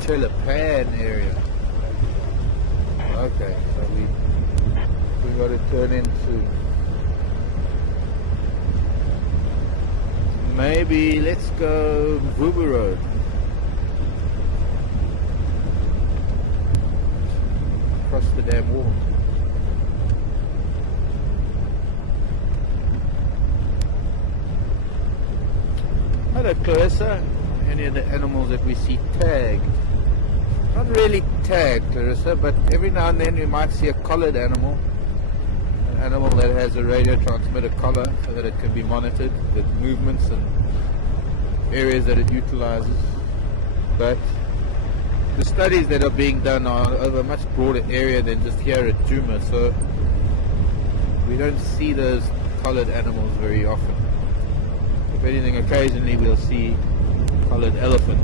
Tsalala area. We got to turn in soon. Maybe let's go Mvubu Road. Across the damn wall. Hello Clarissa. Any of the animals that we see tagged? Not really tagged, Clarissa, but every now and then we might see a collared animal. An animal that has a radio transmitter collar so that it can be monitored, the movements and areas that it utilizes. But the studies that are being done are over a much broader area than just here at Djuma, so we don't see those collared animals very often. If anything, occasionally we'll see collared elephant.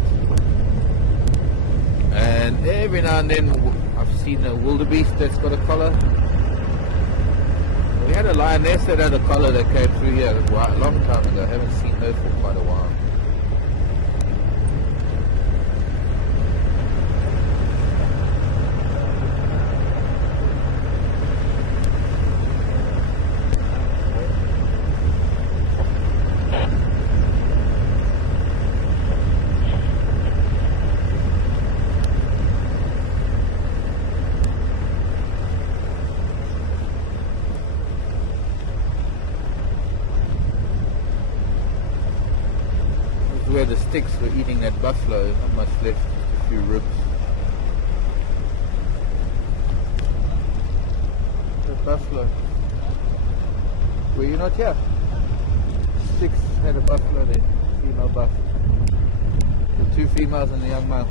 And every now and then I've seen a wildebeest that's got a collar. We had a lioness that had a collar that came through here a long time ago. I haven't seen her for quite a while. Where the sticks were eating that buffalo, not much left, just a few ribs. The buffalo. Were you not here? Sticks had a buffalo there, female buff. The two females and the young male.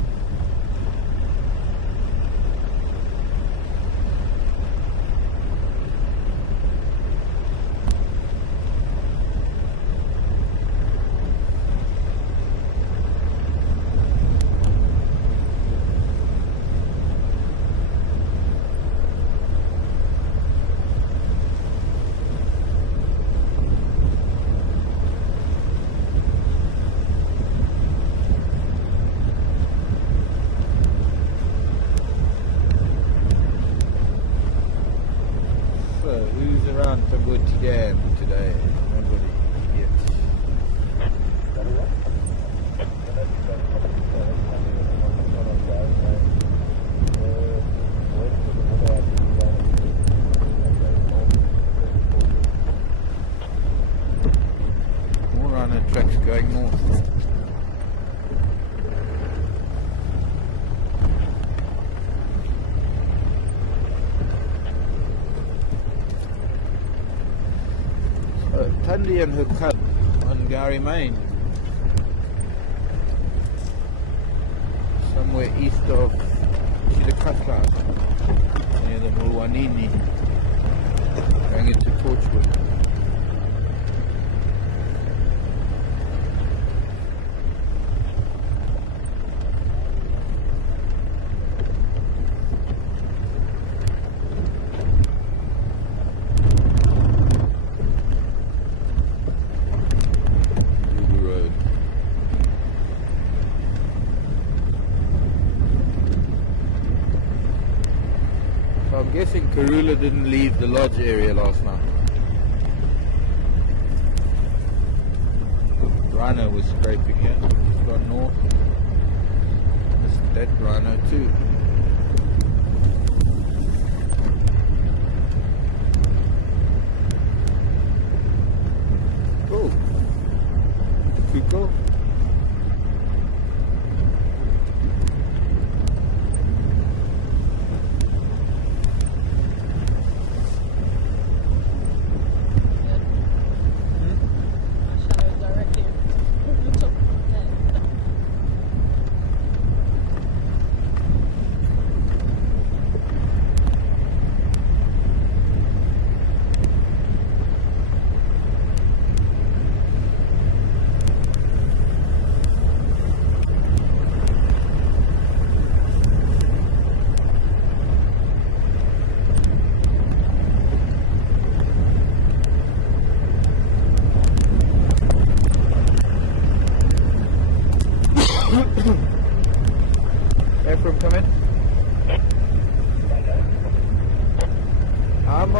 Who's around Today? Nobody yet. More rhino tracks going north. Tandy and her cub on Gari Main, somewhere east of Chidakatla, near the Mulwanini, going into Torchwood. I'm guessing Karula didn't leave the lodge area last night. Rhino was scraping here. It's gone north. Missed that rhino too. Oh, Kuko.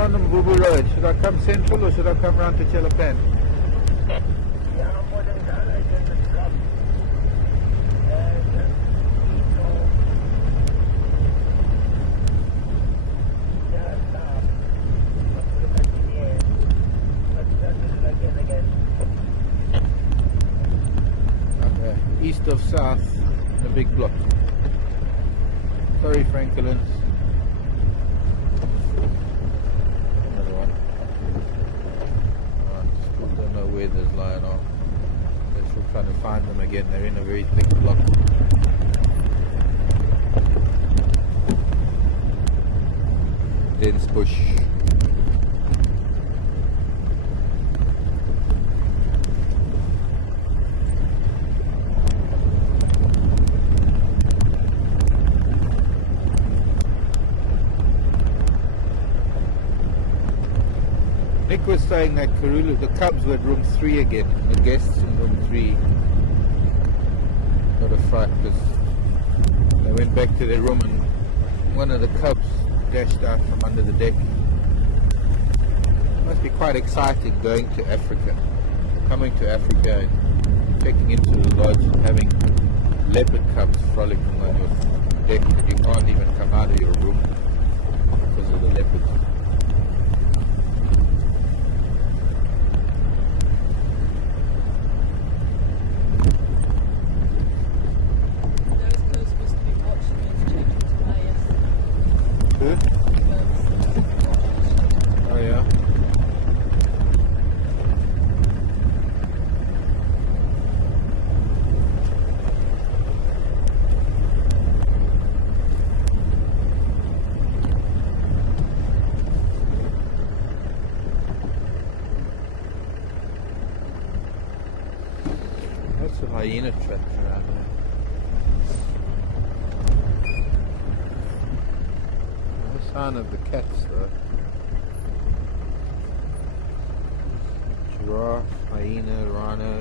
on the Mbubu Road. Should I come central or should I come round to Chelapan? Okay, east of south, the big block. Sorry, Franklin. Another one. I still don't know where there's Lioness. They're still trying to find them again. They're in a very thick block. Dense bush. Nick was saying that Karulu, the Cubs were at room 3 again, the guests in room 3 got a fright because they went back to their room and one of the Cubs dashed out from under the deck. It must be quite exciting going to Africa, coming to Africa and checking into the lodge and having leopard cubs frolicking on your deck and you can't even come out of your room because of the leopards. Oh yeah. Lots of hyena tracks around here. No sign of the cats though. Giraffe, hyena, rhino.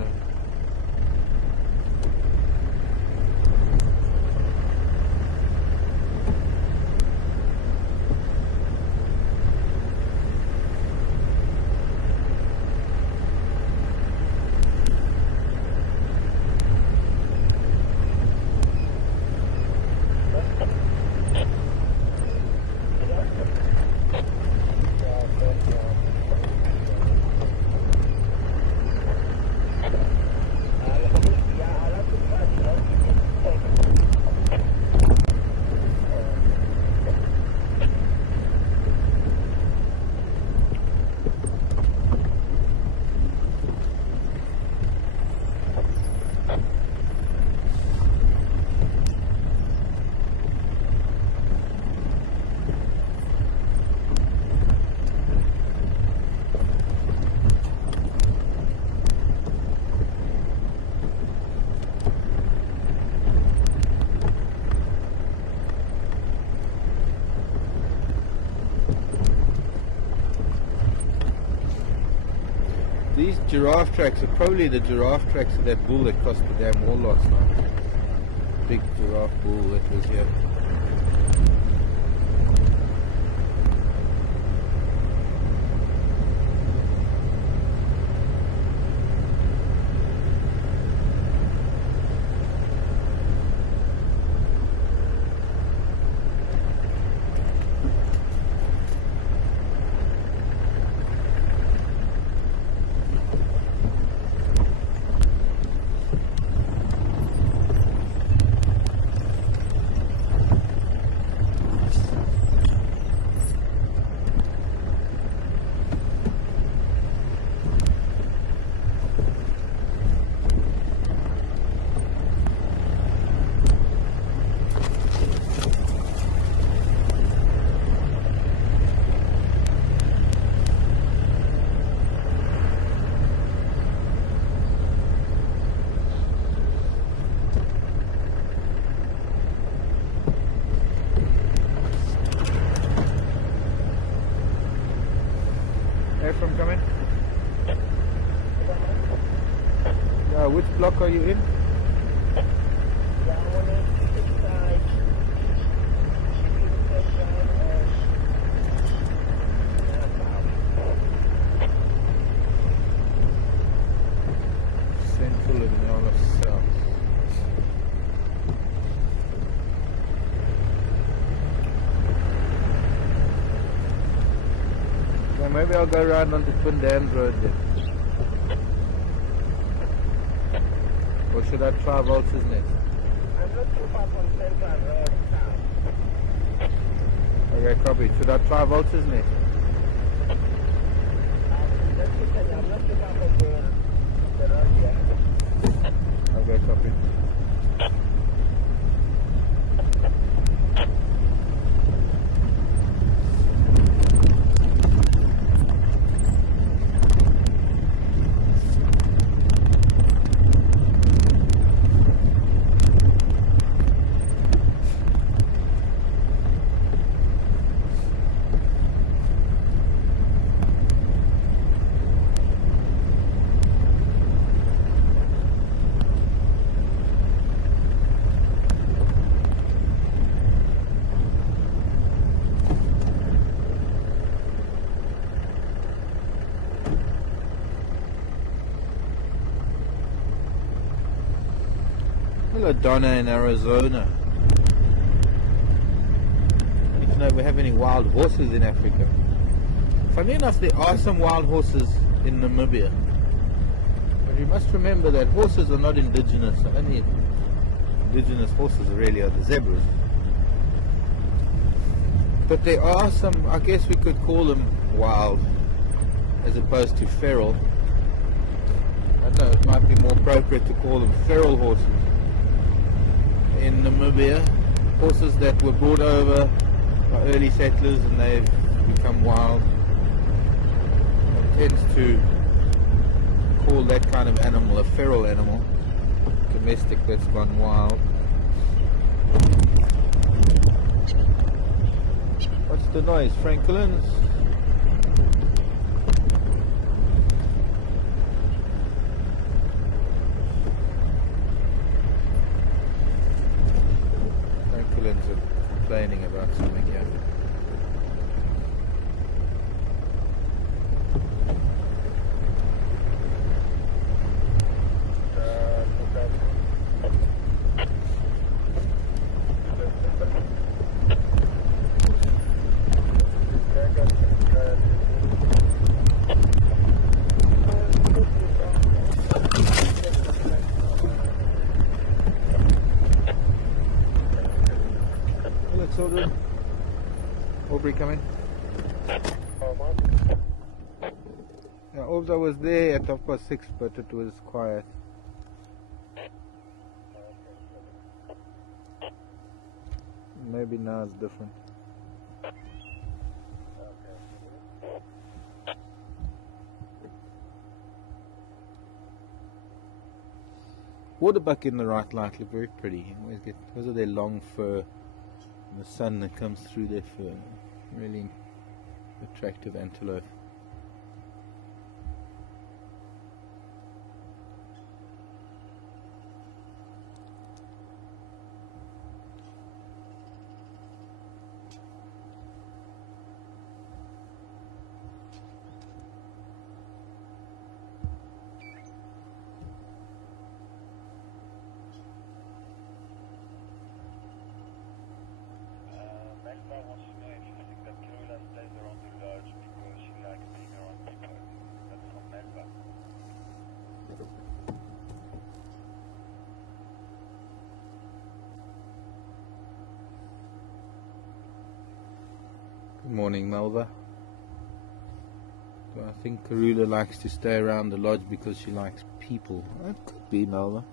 These giraffe tracks are probably the giraffe tracks of that bull that cost the damn wall last night. Big giraffe bull that was here. From coming? Yeah, which block are you in? And maybe I'll go around onto Twin Dams Road then. Or should I try Vulture's Nest? I'm not too far from Central Road town. Okay, copy. Should I try Vulture's Nest? Just to tell you, I'm not too far from the road here. Okay, copy. Hello, Donna in Arizona. I don't know if we have any wild horses in Africa. Funny enough, there are some wild horses in Namibia. But you must remember that horses are not indigenous. The only indigenous horses really are the zebras. But there are some, I guess we could call them wild, as opposed to feral. I don't know, it might be more appropriate to call them feral horses. In Namibia, horses that were brought over by early settlers and they've become wild. One tends to call that kind of animal a feral animal, domestic that's gone wild. What's the noise, Franklin's? Are complaining about something here. Children, Aubrey coming. Yeah, Aubrey was there at 6:30, but it was quiet. Maybe now it's different. Waterbuck in the right light look very pretty. You always get because of their long fur. And the sun that comes through their fur, really attractive antelope. Wants to know if you think that Carola stays around the lodge because she likes being around people. That's from Melba. Good morning, Melva. Do I think Karula likes to stay around the lodge because she likes people? That could be, Melva.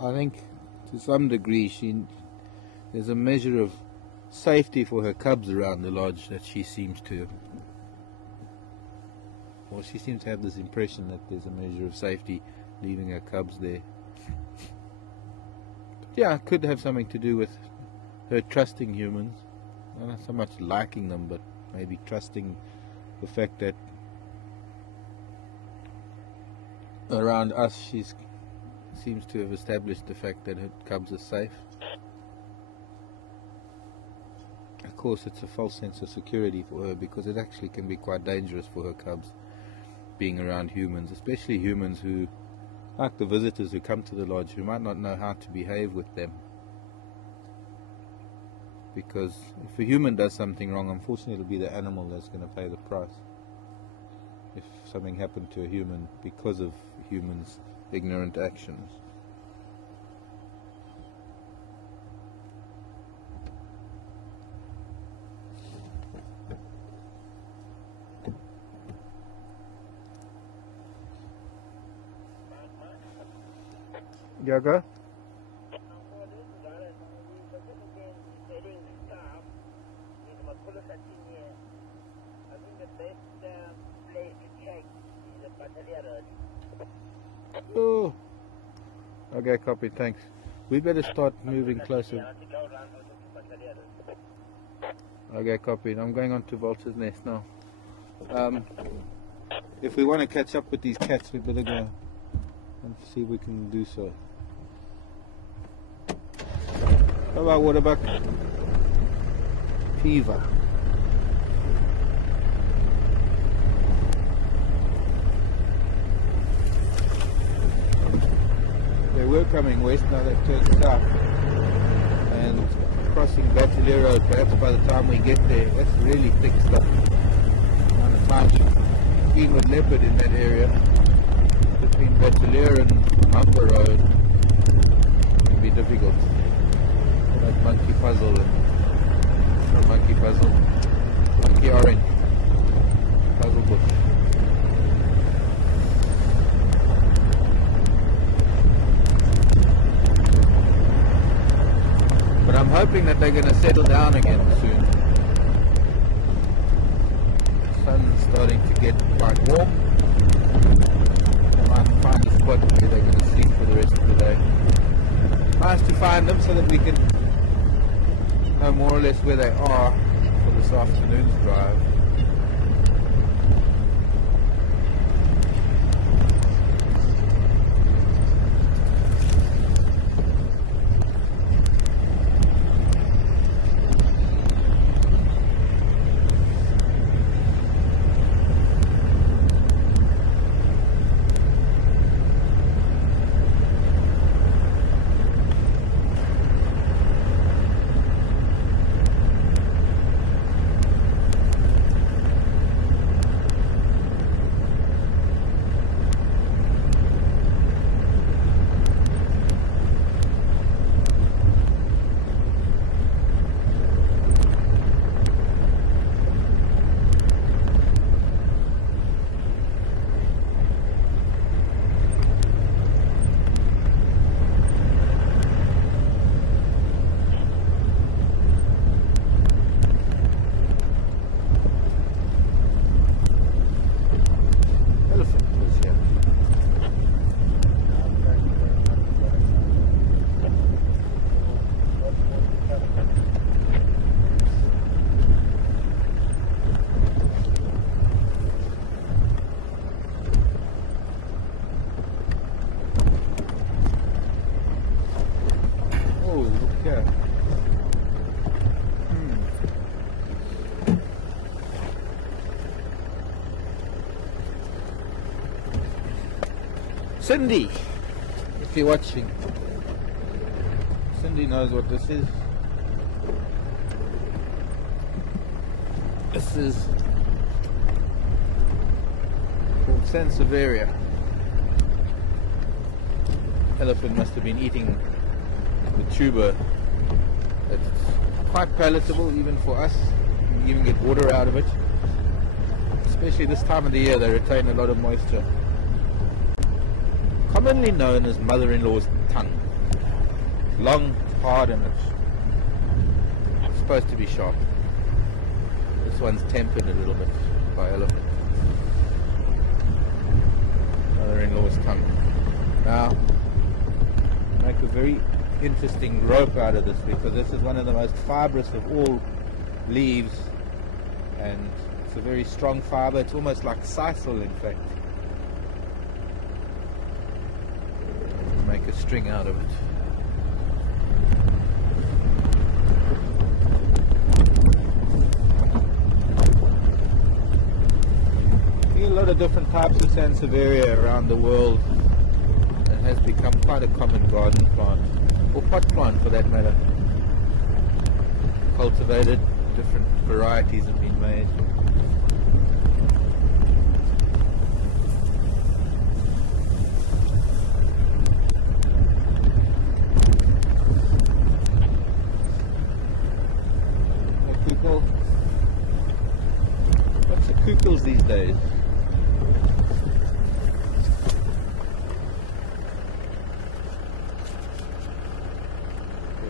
I think to some degree there's a measure of safety for her cubs around the lodge that she seems to, or she seems to have this impression that there's a measure of safety leaving her cubs there. But yeah, it could have something to do with her trusting humans, not so much liking them, but maybe trusting the fact that around us she seems to have established the fact that her cubs are safe. Of course, it's a false sense of security for her because it actually can be quite dangerous for her cubs being around humans, especially humans who, like the visitors who come to the lodge, who might not know how to behave with them. because if a human does something wrong, unfortunately it'll be the animal that's going to pay the price. If something happened to a human because of humans' ignorant actions. Yoga? Oh, okay, copy, thanks. We better start moving closer. Okay, copy. I'm going on to Vulture's Nest now. If we want to catch up with these cats, we better go and see if we can do so. What about fever? They were coming west, now they've turned south and crossing Bateleur Road. Perhaps by the time we get there, that's really thick stuff. On a times been with leopard in that area between Bateleur and Upper Road, it can be difficult. Like monkey puzzle and not monkey puzzle, monkey orange puzzle book. But I'm hoping that they're going to settle down again soon. The sun's starting to get quite warm. I might find a spot where they're going to sleep for the rest of the day. Nice to find them so that we can know more or less where they are for this afternoon's drive. Cindy, if you're watching, Cindy knows what this is. This is called Sansevieria. Elephant must have been eating the tuber. It's quite palatable even for us. You can even get water out of it. Especially this time of the year, they retain a lot of moisture. Commonly known as mother-in-law's tongue. It's long, hard, and it's supposed to be sharp. This one's tempered a little bit by elephant. Mother-in-law's tongue. Now, make a very interesting rope out of this, because this is one of the most fibrous of all leaves, and it's a very strong fiber. It's almost like sisal, in fact. Make a string out of it. See a lot of different types of Sansevieria around the world, and has become quite a common garden plant, or pot plant for that matter. cultivated, different varieties have been made. What's the kukels these days?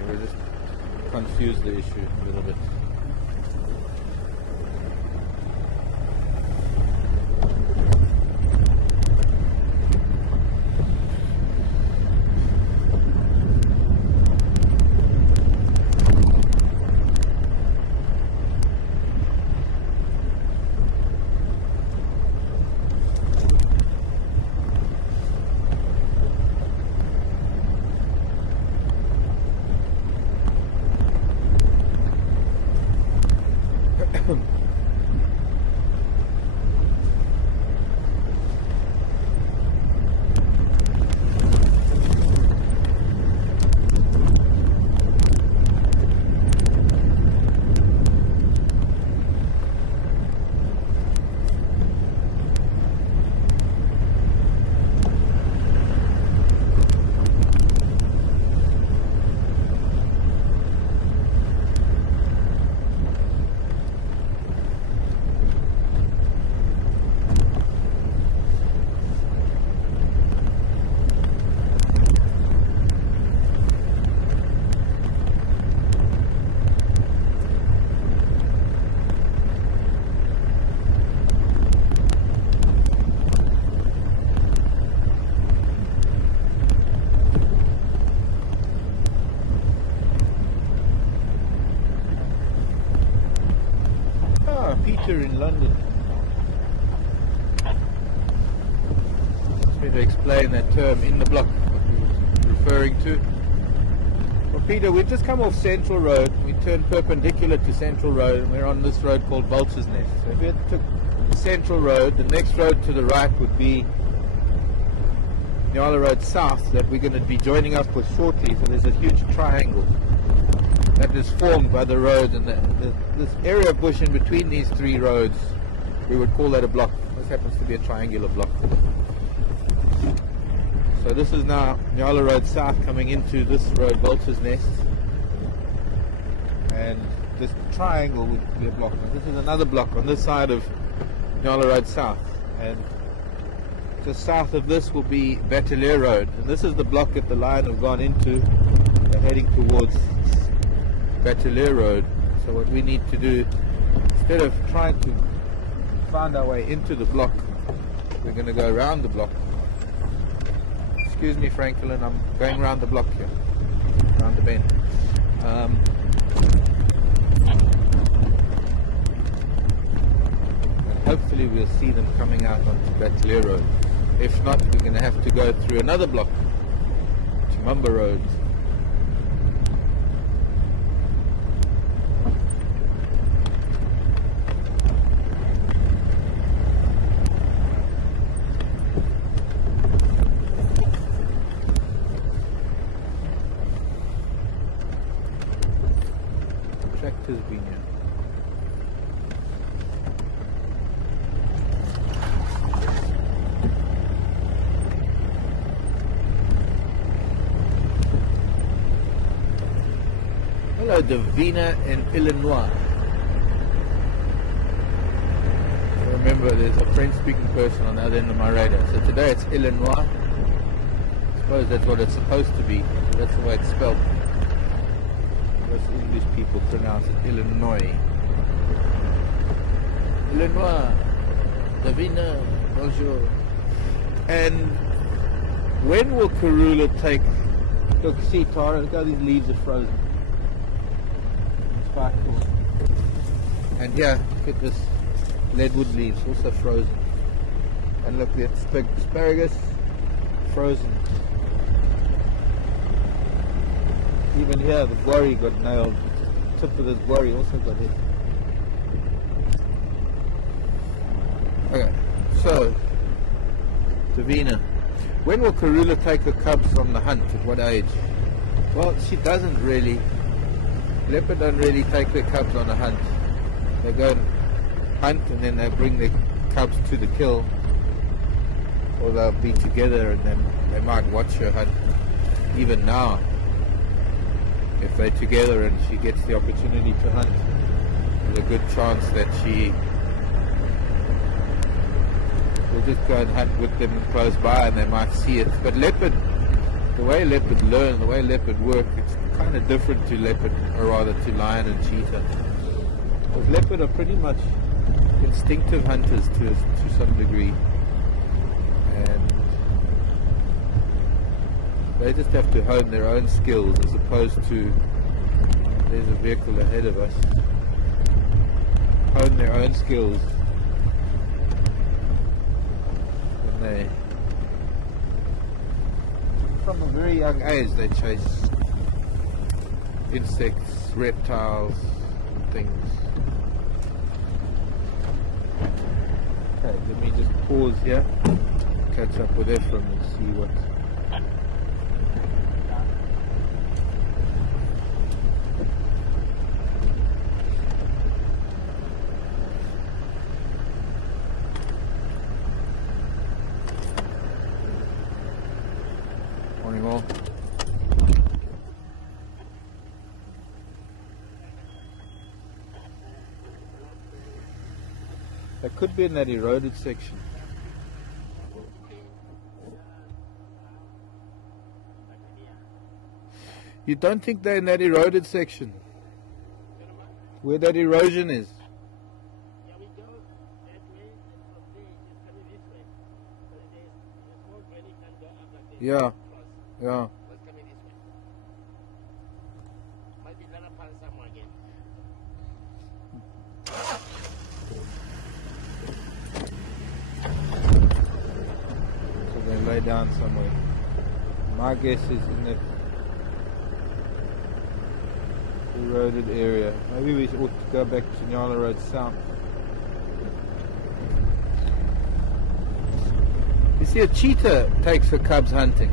We just confuse the issue a little bit. In London. Just going to explain that term in the block, what we're referring to. Well, Peter, we've just come off Central Road. We turned perpendicular to Central Road and we're on this road called Vulture's Nest. So if we took Central Road, the next road to the right would be Nyala Road South that we're going to be joining up with shortly. So there's a huge triangle that is formed by the road, and this area of bush in between these three roads, we would call that a block. This happens to be a triangular block. So this is now Nyala Road South coming into this road, Vulture's Nest, and this triangle would be a block. Now this is another block on this side of Nyala Road South, and just south of this will be Batelier Road, and this is the block that the Lion have gone into. They're heading towards Batelier Road. So what we need to do, instead of trying to find our way into the block, we're going to go around the block. Excuse me, Franklin, I'm going around the block here, around the bend. And hopefully we'll see them coming out onto Batelier Road. If not, we're going to have to go through another block to Mumba Road. Tractors been here. Hello, Davina in Illinois. Remember, there's a French-speaking person on the other end of my radar. So today it's Illinois. I suppose that's what it's supposed to be. That's the way it's spelled. Most English people pronounce it Illinois. Illinois. Davina. Bonjour. And when will Karula take... Look, see, Tara, look how these leaves are frozen. It's quite cool. And yeah, look at this. Leadwood leaves, also frozen. And look, the asparagus, frozen. Even here, the guarri got nailed. The tip of this guarri also got hit. Okay, so, Davina. When will Karula take her cubs from the hunt? At what age? Well, she doesn't really. Leopard don't really take their cubs on a hunt. They go and hunt and then they bring their cubs to the kill, or they'll be together and then they might watch her hunt. Even now, if they're together and she gets the opportunity to hunt, there's a good chance that she will just go and hunt with them close by and they might see it. But leopard, the way leopard learn, the way leopard work, it's kind of different to leopard, or rather to lion and cheetah. Because leopard are pretty much instinctive hunters to some degree, and they just have to hone their own skills, as opposed to, there's a vehicle ahead of us, hone their own skills when they, from a very young age, they chase insects, reptiles and things. Okay, let me just pause here, catch up with Ephraim and see what. Morning all. That could be in that eroded section. You don't think they're in that eroded section? Where that erosion is? Yeah, we go that way, and from there it's coming this way. So there's a small drainage can go up like this. Yeah, Cross. yeah. What's coming this way? Might be another pan somewhere again. So they lay down somewhere. My guess is in that eroded area. Maybe we ought to go back to Tsalala Road south. You see, a cheetah takes her cubs hunting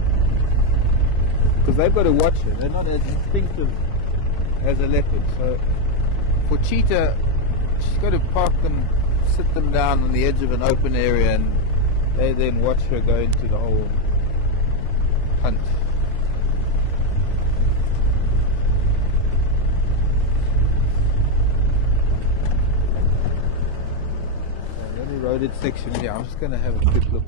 because they've got to watch her. They're not as instinctive as a leopard. So for cheetah, she's got to park them, sit them down on the edge of an open area, and they then watch her go into the whole hunt. That eroded section here, I'm just going to have a quick look.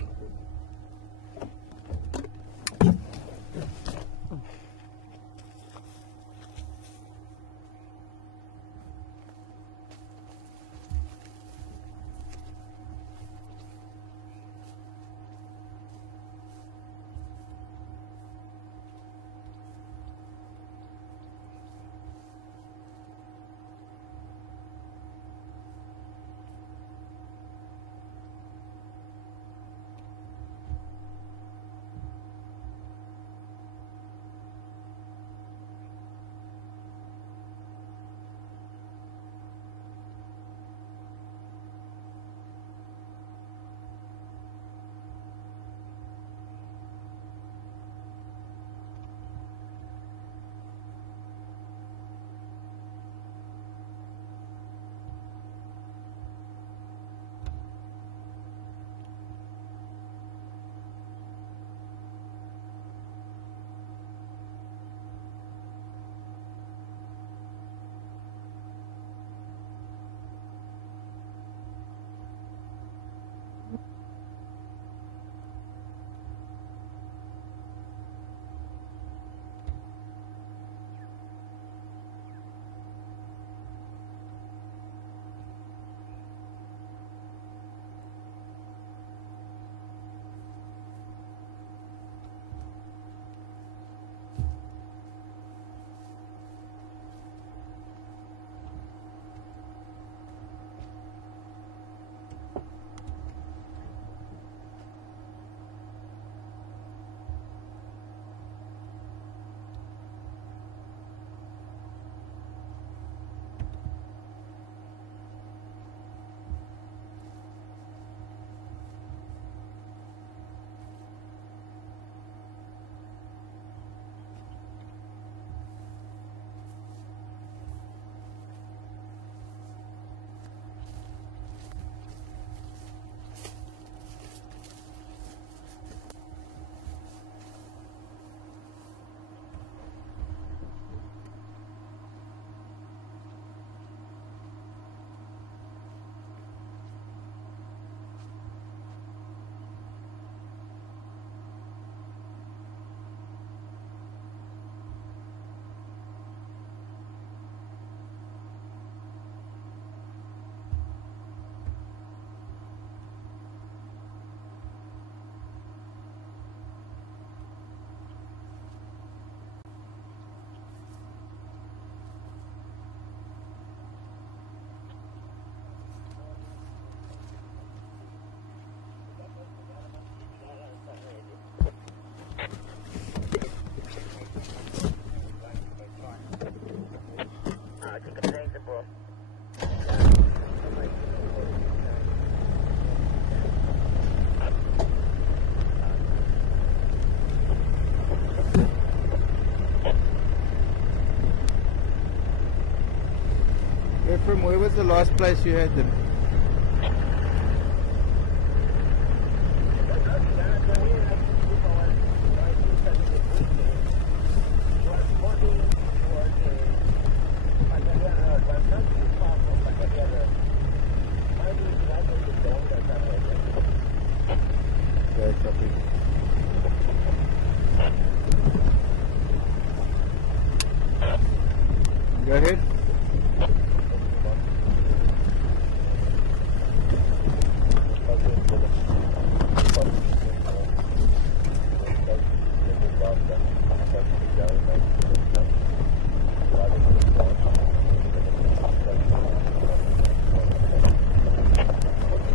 where was the last place you had them? Okay, copy. Go ahead.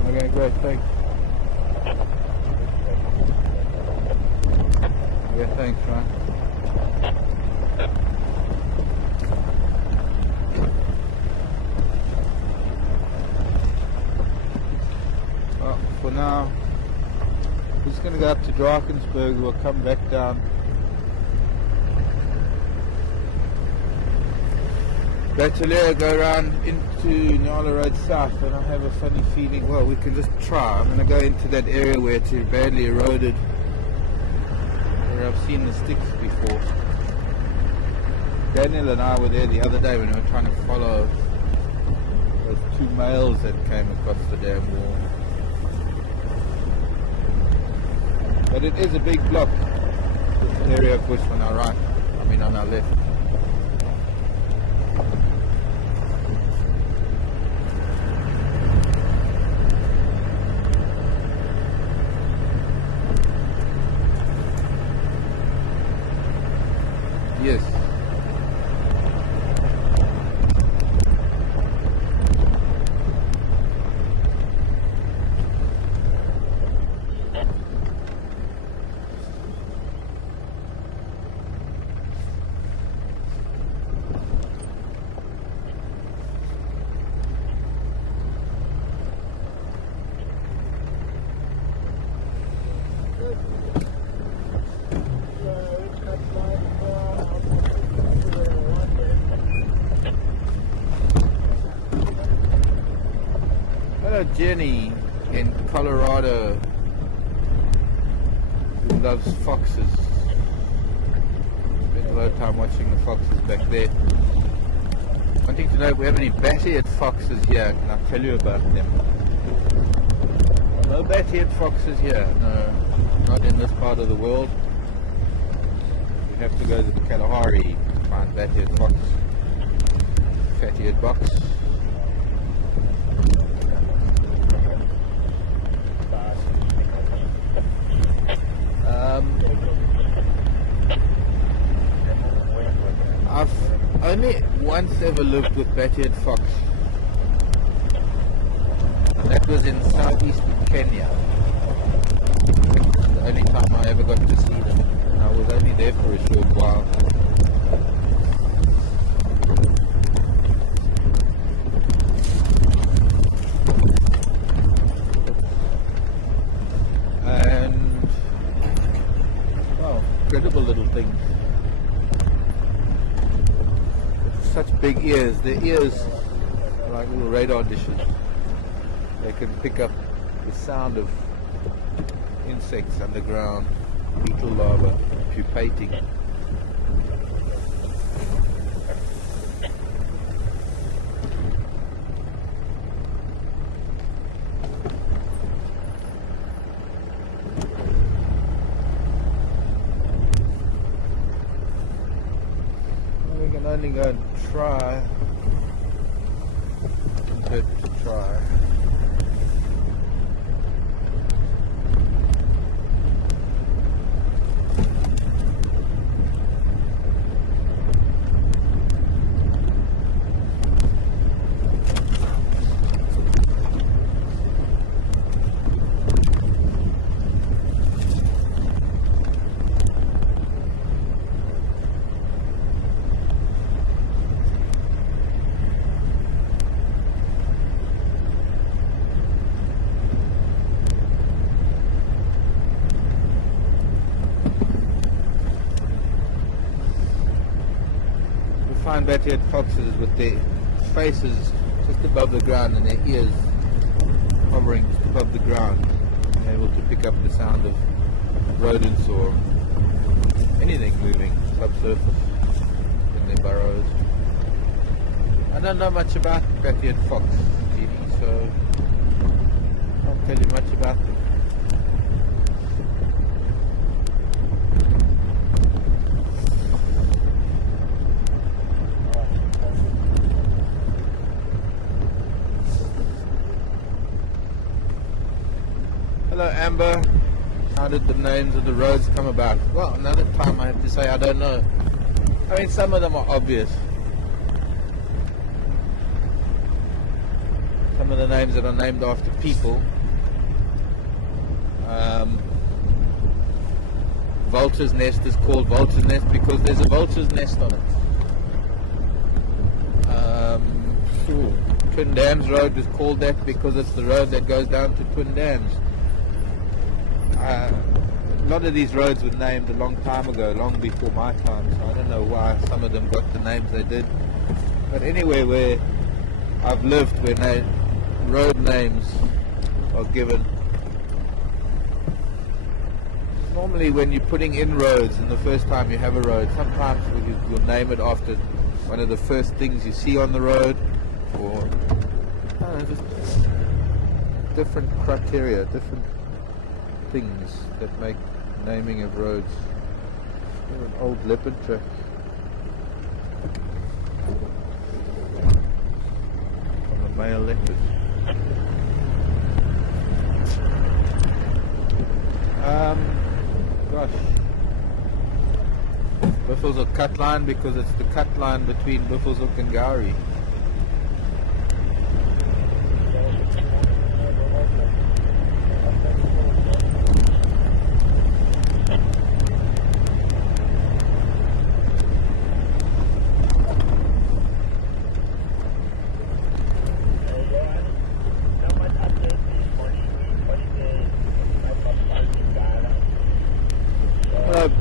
Okay, great, thanks. Yeah, thanks, Ryan. Well, for now, we're just going to go up to Drakensberg. We'll come back down Tsalala, go around into Nyala Road South, and I have a funny feeling, well, we can just try. I'm going to go into that area where it's badly eroded, where I've seen the sticks before. Daniel and I were there the other day when we were trying to follow those two males that came across the damn wall. But it is a big block, this area of bush on our right, on our left. Yes. Hello, Jenny in Colorado, who loves foxes. Spent a lot of time watching the foxes back there. Wanting to know if we have any bat-eared foxes here. Can I tell you about them? No bat-eared foxes here. No, not in this part of the world. You have to go to the Kalahari to find bat-eared fox. Fat-eared box. I've only once ever lived with bat-eared fox, and that was in southeastern Kenya. The only time I ever got to see them, and I was only there for a short while. And well, incredible little things. Such big ears. Their ears are like little radar dishes. They can pick up the sound of insects underground, beetle larvae pupating. We can only go and try. Good to try. Find bat-eared foxes with their faces just above the ground, and their ears hovering just above the ground, being able to pick up the sound of rodents or anything moving subsurface in their burrows. I don't know much about backyard fox, Jeannie, so I can't tell you much about them. Hello Amber, how did the names of the roads come about? Well, another time I have to say I don't know. I mean, some of them are obvious. Some of the names that are named after people. Vulture's Nest is called Vulture's Nest because there's a vulture's nest on it. Twin Dams Road is called that because it's the road that goes down to Twin Dams. A lot of these roads were named a long time ago, long before my time, so I don't know why some of them got the names they did. But anywhere where I've lived, where road names are given, normally when you're putting in roads and the first time you have a road, sometimes you'll name it after one of the first things you see on the road, or I don't know, just different criteria, different things that make naming of roads. An old leopard track. From a male leopard. Gosh. Buffelshoek cut line because it's the cut line between Buffelshoek and Gowrie.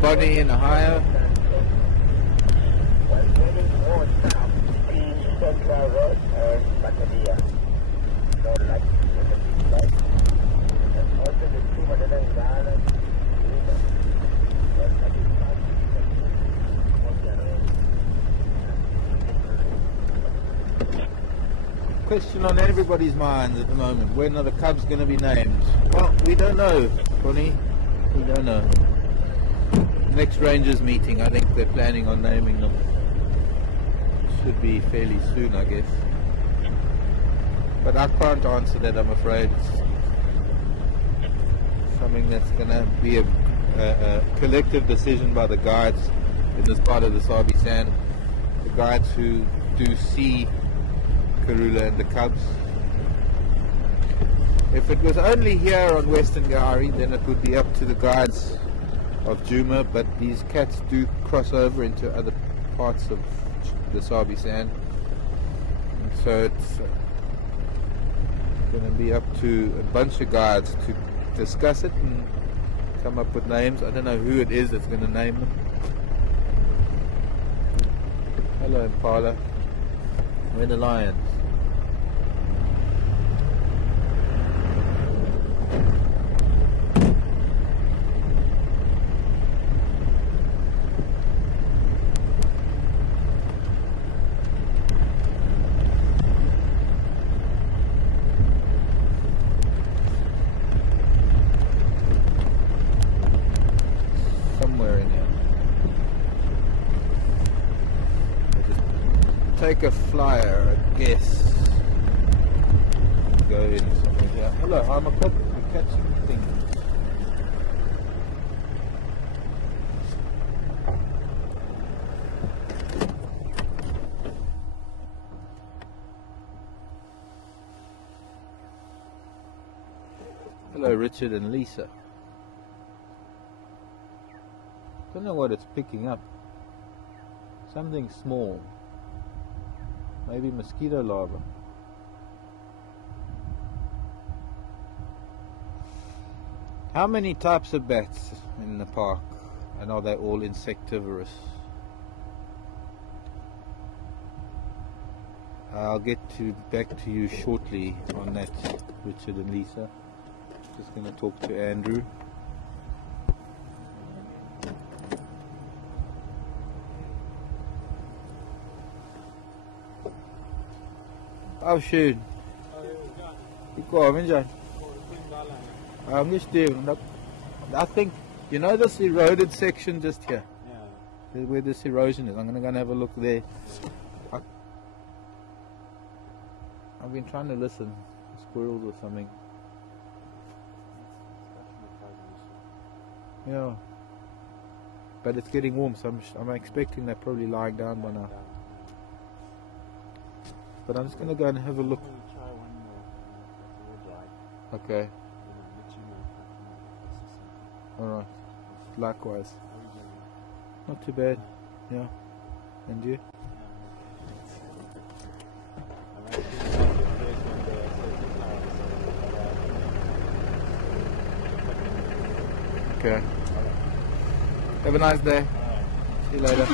Bonnie in Ohio. Question on everybody's minds at the moment: when are the cubs going to be named? Well, we don't know, Bonnie. We don't know. Next Rangers meeting, I think they're planning on naming them. Should be fairly soon, I guess. But I can't answer that, I'm afraid. It's something that's going to be a collective decision by the guides in this part of the Sabi Sand. The guides who do see Karula and the cubs. If it was only here on Western Gowrie, then it would be up to the guides of Djuma, but these cats do cross over into other parts of the Sabi Sand, and so it's going to be up to a bunch of guides to discuss it and come up with names. I don't know who it is that's going to name them. Hello Impala. Where are the lions? Take a flyer, I guess. Go in somewhere here. Hello, I'm a cook. We're catching things. Hello, Richard and Lisa. Don't know what it's picking up. Something small. Maybe mosquito larvae. How many types of bats in the park, and are they all insectivorous? I'll get back to you shortly on that, Richard and Lisa. Just going to talk to Andrew. Oh, schön. Ik kom in, John. I'm just doing. I think, you know this eroded section just here? Yeah. Where this erosion is. I'm going to go and have a look there. I've been trying to listen. Squirrels or something. Yeah. But it's getting warm, so I'm expecting they're probably lying down by now. But I'm just going to go and have a look. Okay. Alright. Likewise. Not too bad. Yeah. And you? Okay. Have a nice day. See you later.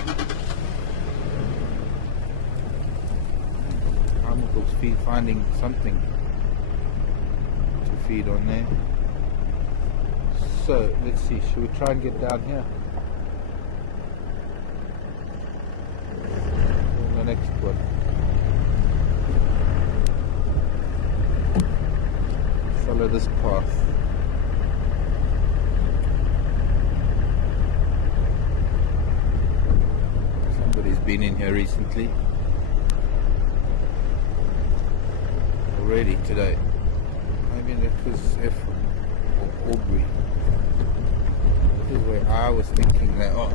I'm finding something to feed on there. So let's see, should we try and get down here? On the next one. Follow this path. Somebody's been in here recently. Already today. Maybe that was Ephraim or Aubrey. This is where I was thinking that, oh.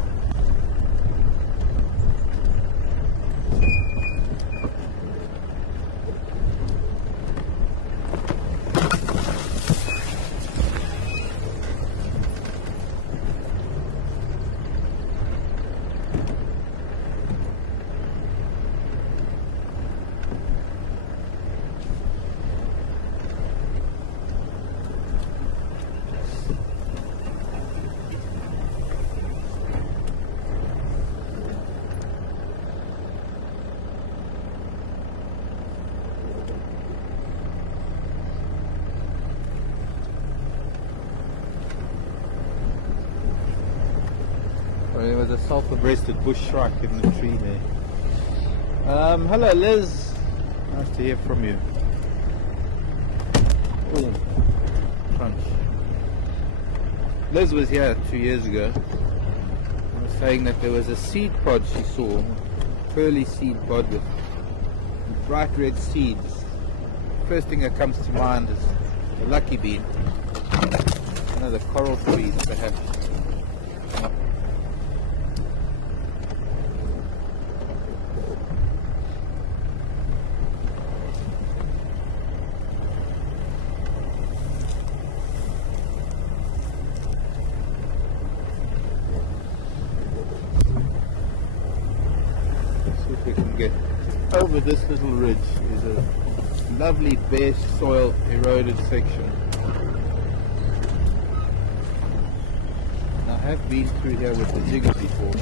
There was a sulphur-breasted bush shrike in the tree there. Hello Liz, nice to hear from you. Ooh, crunch. Liz was here 2 years ago and was saying that there was a seed pod she saw, a pearly seed pod with bright red seeds. First thing that comes to mind is the lucky bean. One of the coral trees perhaps. Over this little ridge is a lovely bare soil eroded section. And I have been through here with the jigger before.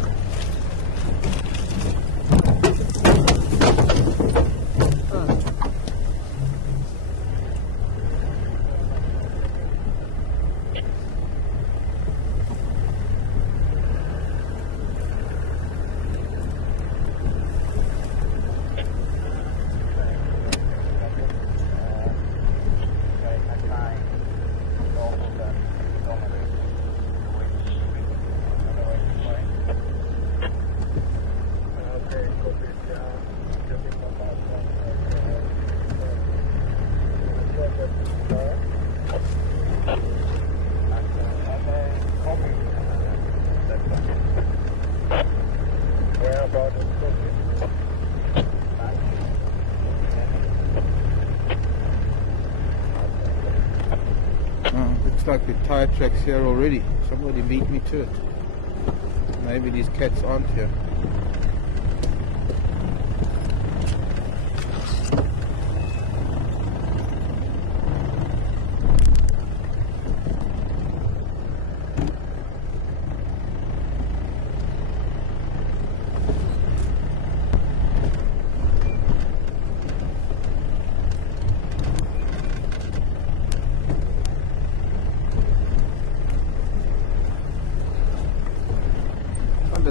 Looks like the tire track's here already. Somebody beat me to it. Maybe these cats aren't here.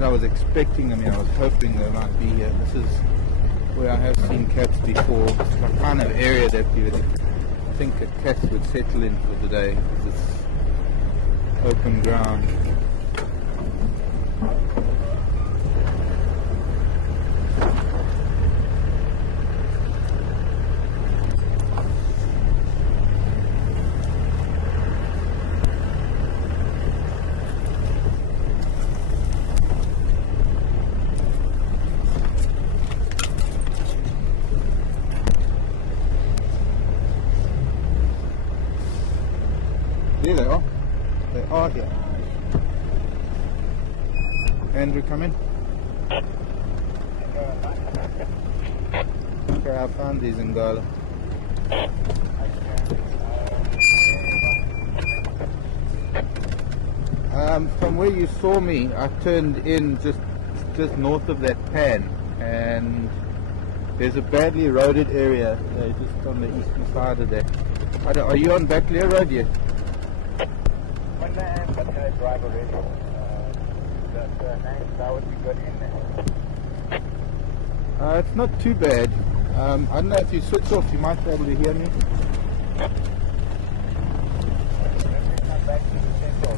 that I was expecting them here. I was hoping they might be here. This is where I have seen cats before. It's the kind of area that you would think that cats would settle in for the day, because it's open ground. There they are. They are here. Andrew, come in. Okay, I found these in Gala. From where you saw me, I turned in just north of that pan, and there's a badly eroded area just on the eastern side of that. Are you on Backlair Road yet? When I am, but I drive already. That would be good in there. It's not too bad. I don't know if you switch off, you might be able to hear me. Let me come back to the central.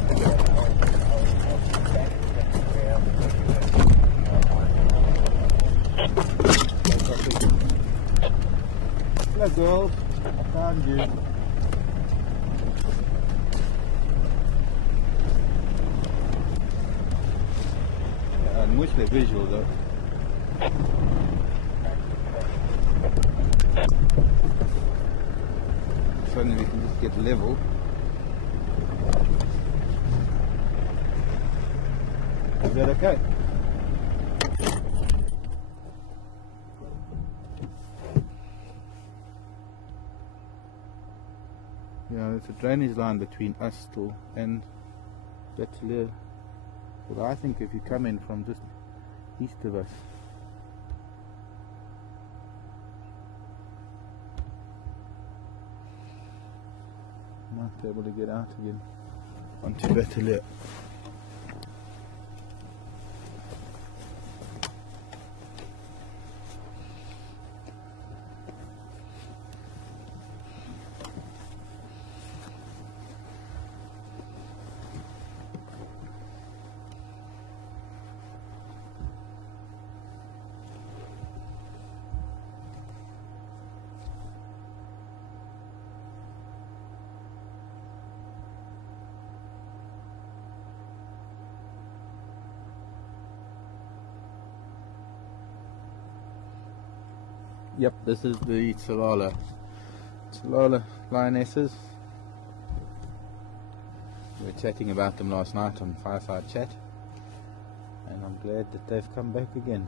Hello girls, I found you. I wish they're visual though. Suddenly we can just get level. Is that okay? Yeah, there's a drainage line between us still and Tsalala. But I think if you come in from just east of us, you might be able to get out again onto Tsalala. Yep, this is the Tsalala Lionesses. We were chatting about them last night on Fireside Chat, and I'm glad that they've come back again.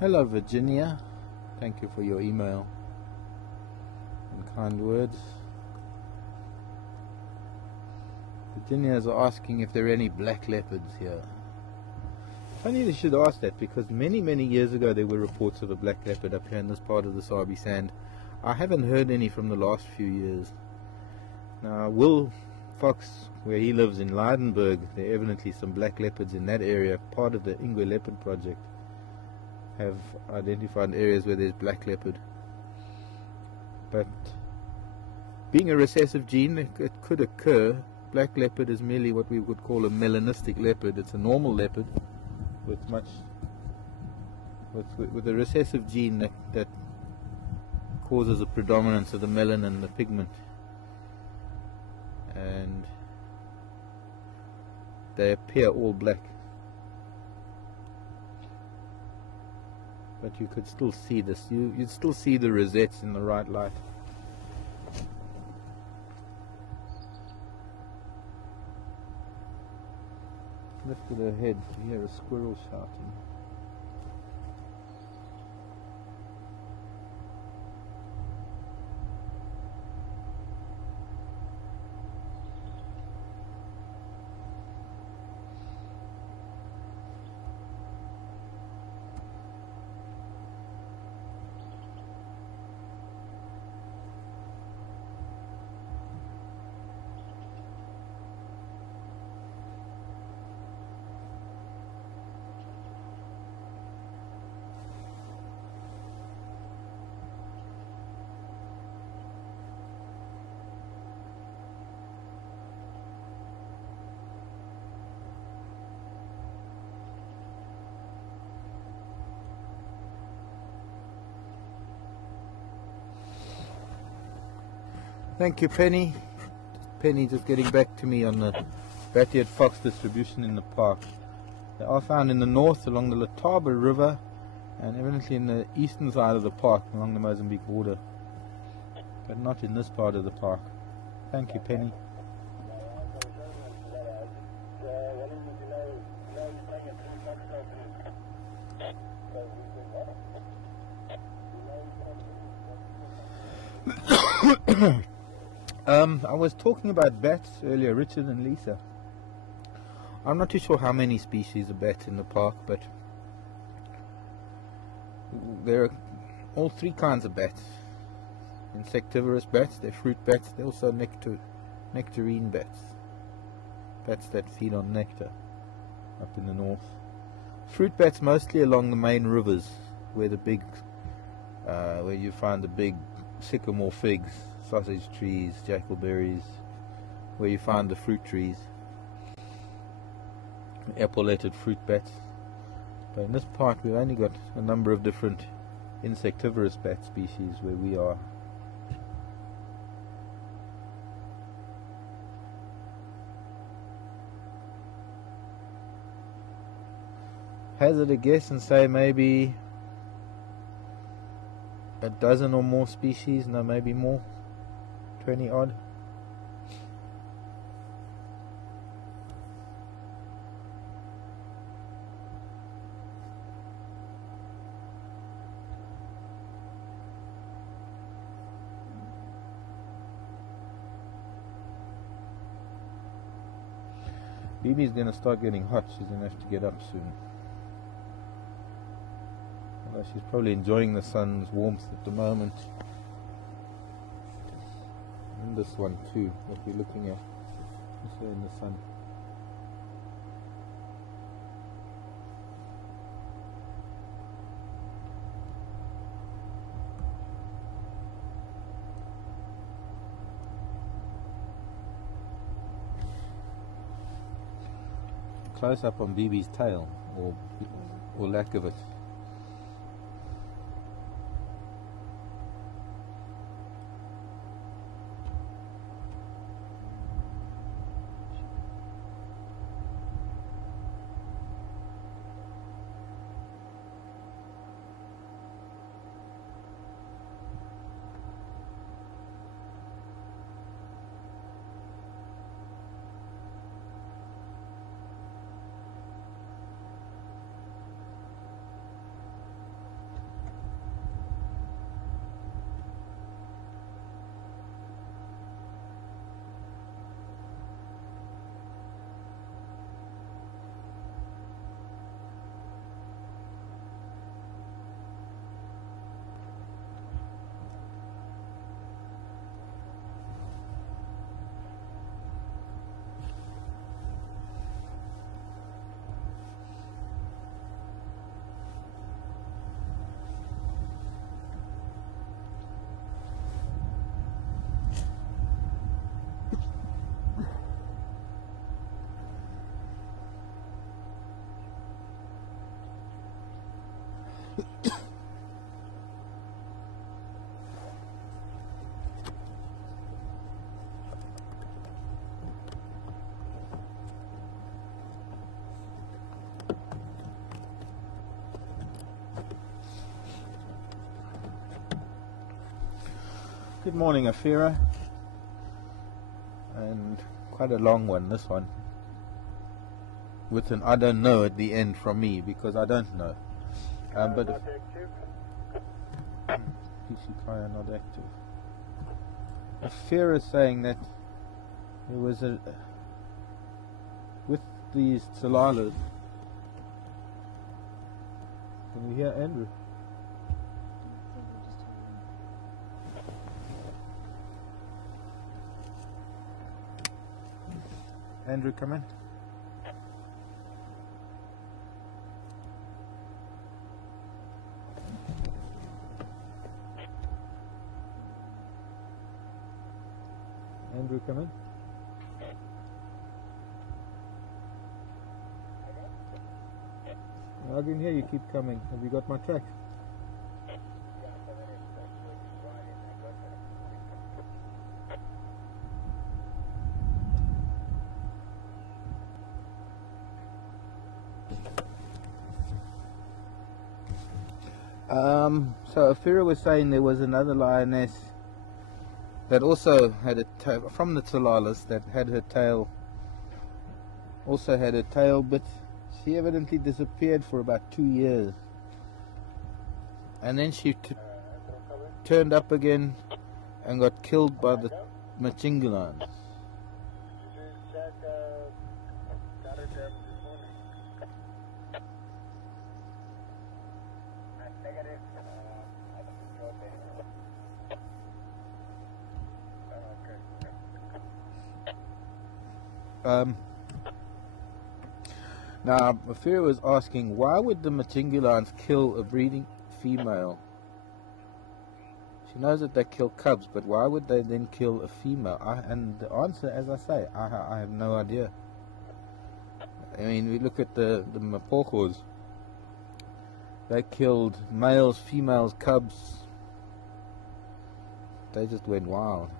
Hello Virginia, thank you for your email and kind words. Virginia is asking if there are any black leopards here. Funny they should ask that, because many years ago there were reports of a black leopard up here in this part of the Sabi Sand. I haven't heard any from the last few years. Now Will Fox, where he lives in Leidenburg, there are evidently some black leopards in that area, part of the Ingwe Leopard project. Have identified areas where there's black leopard, but being a recessive gene, it could occur. Black leopard is merely what we would call a melanistic leopard. It's a normal leopard with a recessive gene that causes a predominance of the melanin, the pigment, and they appear all black. but you could still see this. You'd still see the rosettes in the right light. Lifted her head to hear a squirrel shouting. Thank you, Penny. Penny just getting back to me on the bat-eared fox distribution in the park. They are found in the north along the Letaba River and evidently in the eastern side of the park along the Mozambique border, but not in this part of the park. Thank you, Penny. I was talking about bats earlier, Richard and Lisa. I'm not too sure how many species of bats in the park, but there are all three kinds of bats. Insectivorous bats, they're fruit bats, they're also nectarine bats. Bats that feed on nectar up in the north. Fruit bats mostly along the main rivers where where you find the big sycamore figs, sausage trees, jackleberries, where you find the fruit trees, epauletted fruit bats. But in this park we've only got a number of different insectivorous bat species where we are. Hazard a guess and say maybe a dozen or more species, no, maybe more, 20 odd. Bibi's going to start getting hot, she's going to have to get up soon. Although she's probably enjoying the sun's warmth at the moment. And this one too, that we're looking at, also in the sun. Close up on Bibi's tail, or lack of it. Good morning, Afira. And quite a long one, this one. With an I don't know at the end from me, because I don't know. But Not active. PC player not active. Afira is saying that there was a with these Tsalalas. Can you hear Andrew? Andrew, come in. Andrew, come in. I can hear you keep coming. Have you got my tracks? So Afira was saying there was another lioness that also had a tail from the Tsalalas that had her tail, also had a tail, but she evidently disappeared for about 2 years, and then she turned up again and got killed by the Machingulans. Did you check Telegram this morning? Negative. I don't think you're there. Okay. Now, Afira was asking, why would the Machingulans kill a breeding female? She knows that they kill cubs, but why would they then kill a female? And the answer, as I say, I have no idea. I mean, we look at the Mapokos. They killed males, females, cubs. They just went wild.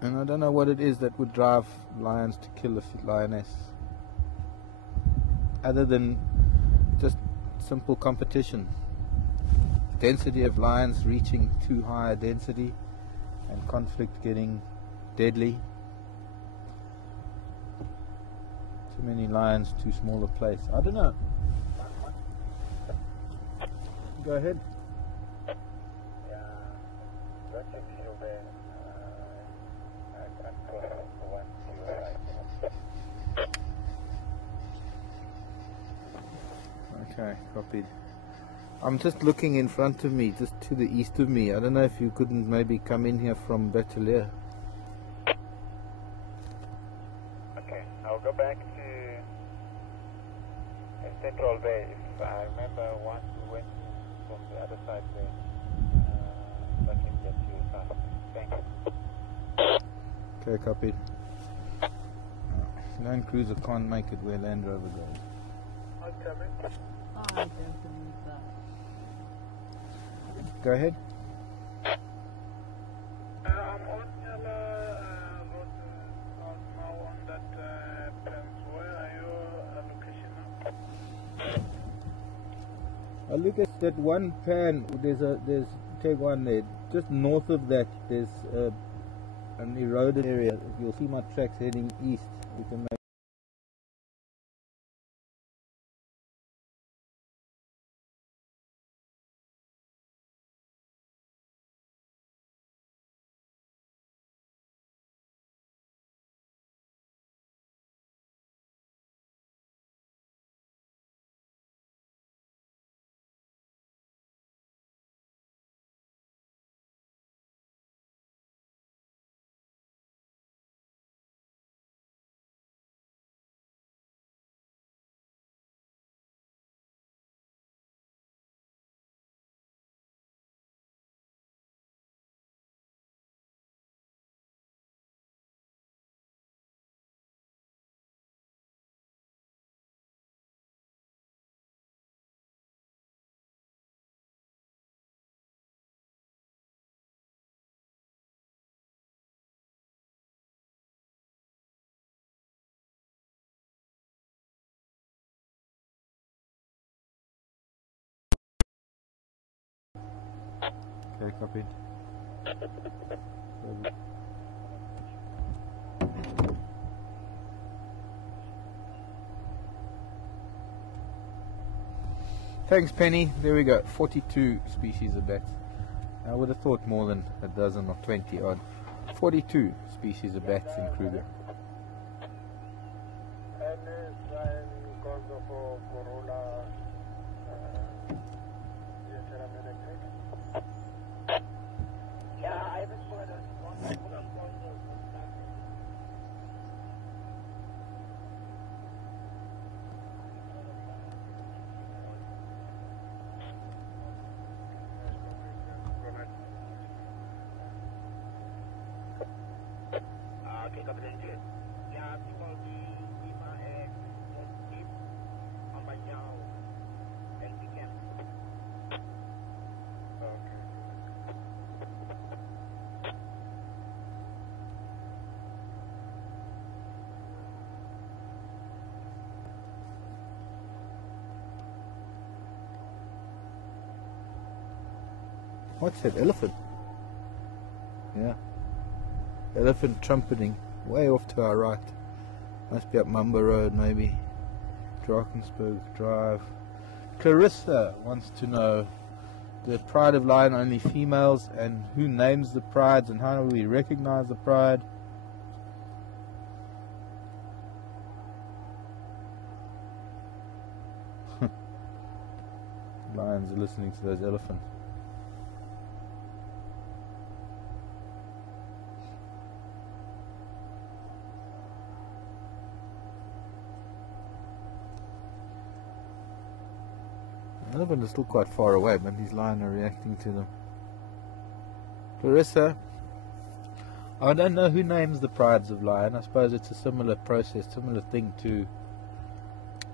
And I don't know what it is that would drive lions to kill a lioness, other than just simple competition. Density of lions reaching too high a density, and conflict getting deadly. Too many lions, too small a place. I don't know. Go ahead. Yeah, that's a zero there. I can go for 105. Okay, copied. I'm just looking in front of me, just to the east of me. I don't know if you couldn't maybe come in here from Bateleur. Okay, I'll go back to Central Bay. If I remember once we went from the other side there, I can get you fast. Thank you. Okay, copied. Land Cruiser can't make it where Land Rover goes. I'll come in. I don't believe that. Go ahead. I'm on Tsalala road now on that plans. Where are your location now? Look at that one pan. There's take one there. Just north of that, there's an eroded area. You'll see my tracks heading east. You can make Okay, copy. Thanks, Penny. There we go. 42 species of bats. I would have thought more than a dozen or 20 odd. 42 species of bats in Kruger. Okay, Captain J. Yeah, people di Mae Moskip, Amanyao, and Piken. Okay. What's that? Elephant? Yeah. Elephant trumpeting way off to our right. Must be up Mumba Road, maybe. Drakensberg Drive. Clarissa wants to know the pride of lion only females, and who names the prides, and how do we recognize the pride? Lions are listening to those elephants. The elephant is still quite far away, but these lions are reacting to them. Clarissa, I don't know who names the prides of lion. I suppose it's a similar process, similar thing to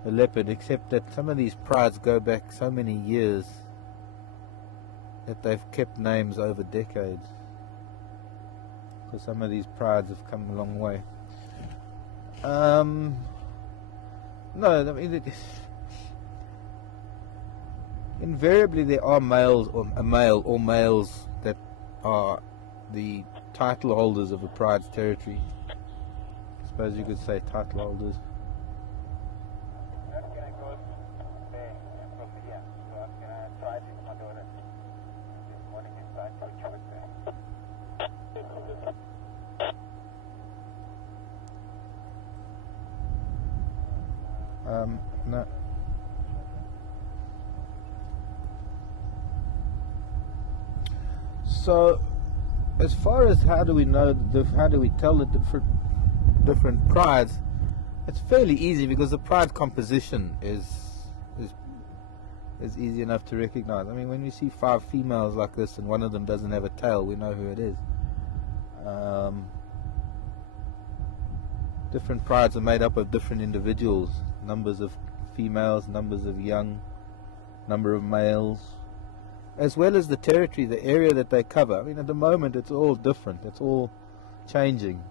the leopard, except that some of these prides go back so many years that they've kept names over decades. Because some of these prides have come a long way. No, I mean, invariably there are males or a male or males that are the title holders of a pride's territory. I suppose you could say title holders. No. So, as far as how do we know, how do we tell the different prides, it's fairly easy because the pride composition is easy enough to recognize. I mean, when we see 5 females like this and one of them doesn't have a tail, we know who it is. Different prides are made up of different individuals, numbers of females, numbers of young, number of males, as well as the territory, the area that they cover. I mean, at the moment it's all different, it's all changing.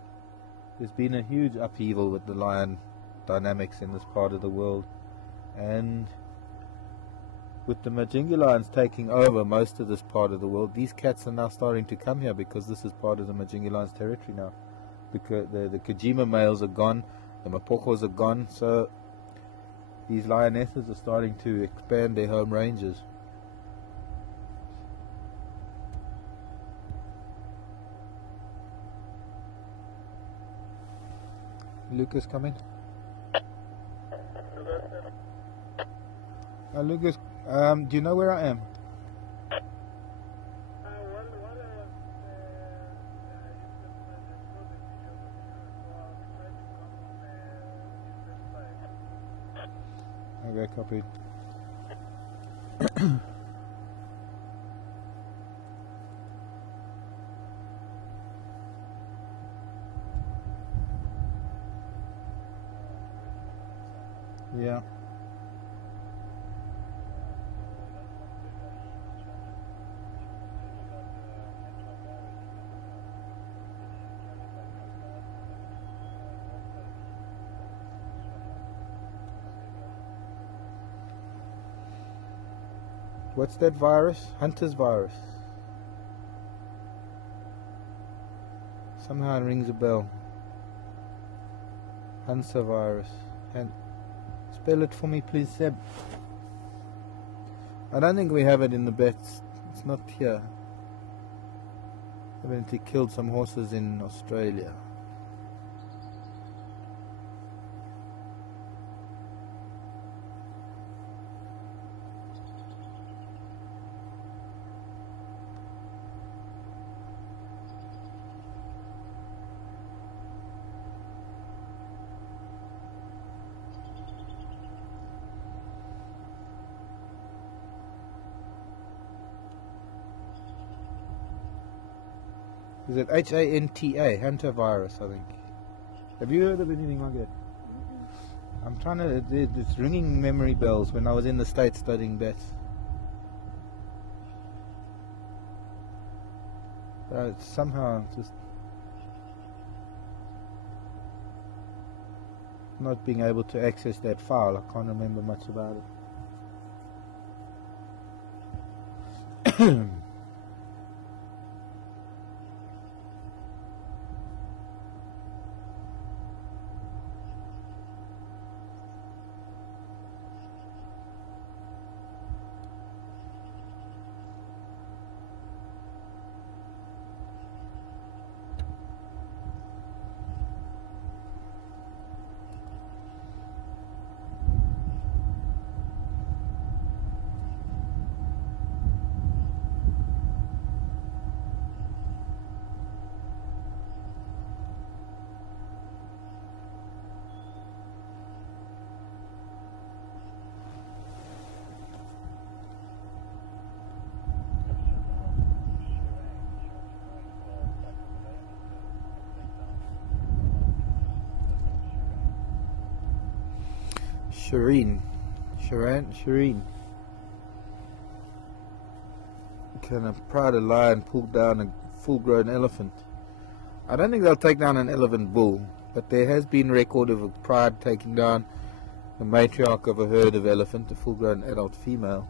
There's been a huge upheaval with the lion dynamics in this part of the world, and with the Majingi lions taking over most of this part of the world, these cats are now starting to come here because this is part of the Majingi lions territory now. Because the Kajima males are gone, the Mapokos are gone, so these lionesses are starting to expand their home ranges. Lucas, come in. Lucas, do you know where I am? Okay, copied. Yeah. What's that virus? Hunter's virus. Somehow it rings a bell. Hunter virus. And spell it for me, please, Seb. I don't think we have it in the bets. It's not here. Evidently killed some horses in Australia. Is it H-A-N-T-A? Hunter virus, I think. Have you heard of anything like that? I'm trying to... It's ringing memory bells when I was in the States studying bets. It's somehow just... not being able to access that file. I can't remember much about it. Shireen. Can a pride of lion pull down a full-grown elephant? I don't think they'll take down an elephant bull, but there has been record of a pride taking down the matriarch of a herd of elephant, a full-grown adult female.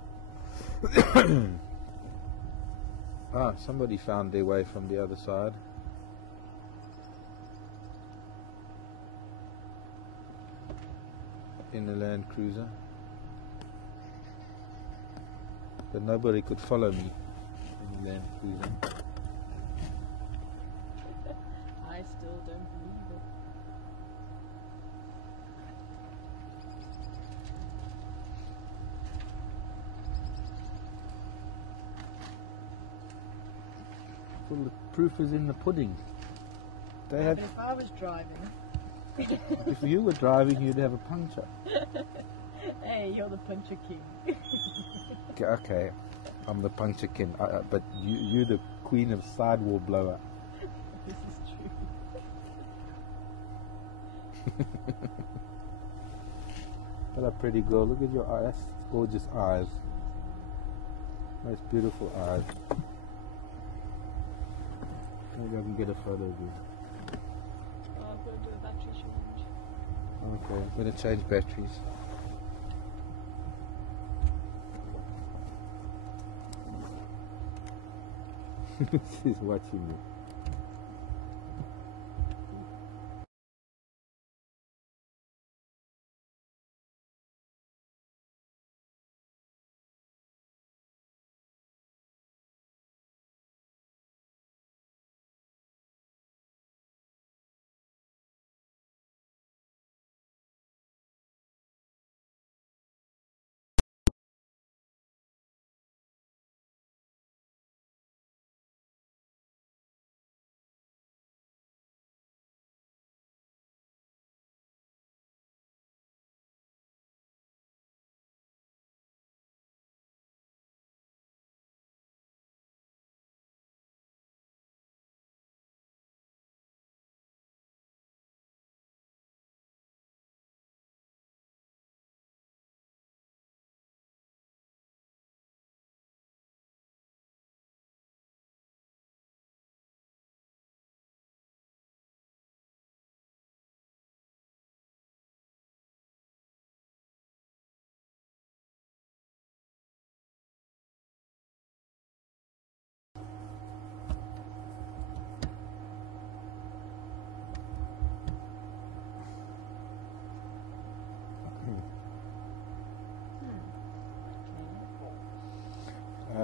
Somebody found their way from the other side. In a Land Cruiser, but nobody could follow me in the Land Cruiser. I still don't believe it. Well, the proof is in the pudding. They But have. if I was driving, If you were driving, you'd have a puncture. hey, you're the puncher king. Okay, I'm the puncture king, but you're the queen of sidewall blower. This is true. What a pretty girl! Look at your eyes, gorgeous eyes, most beautiful eyes. Maybe I can get a photo of you. Oh, I'm going to do a battery change. Okay, I'm gonna change batteries. She's watching me.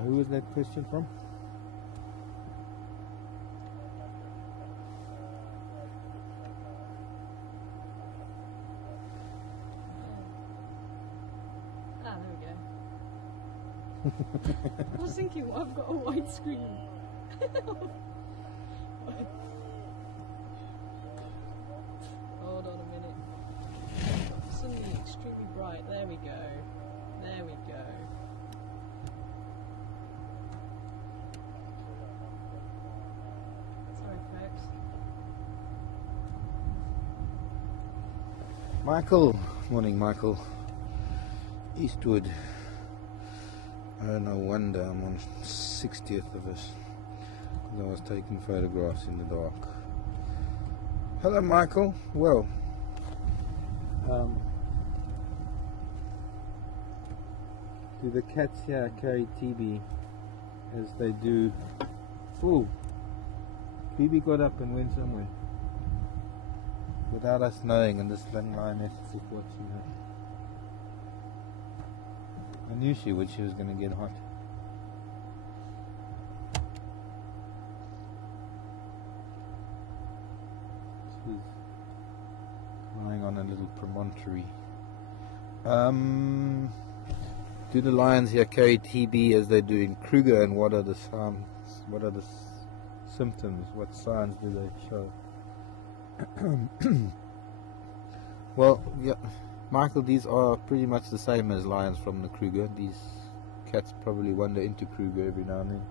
who was that question from? Ah, there we go. I was thinking, well, I've got a white screen. Hold on a minute. Suddenly extremely bright. There we go. There we go. Sorry, folks. Michael. Morning, Michael. Eastwood. Oh, no wonder I'm on 60th of us. Because I was taking photographs in the dark. Hello, Michael. Well, do the cats here carry TB as they do? Ooh, Phoebe got up and went somewhere without us knowing, and this young lioness is watching her. I knew she would. She was going to get hot. She's lying on a little promontory. Do the lions here carry TB as they do in Kruger, and what are the signs? What are the symptoms? What signs do they show? Well, yeah, Michael, these are pretty much the same as lions from the Kruger. These cats probably wander into Kruger every now and then.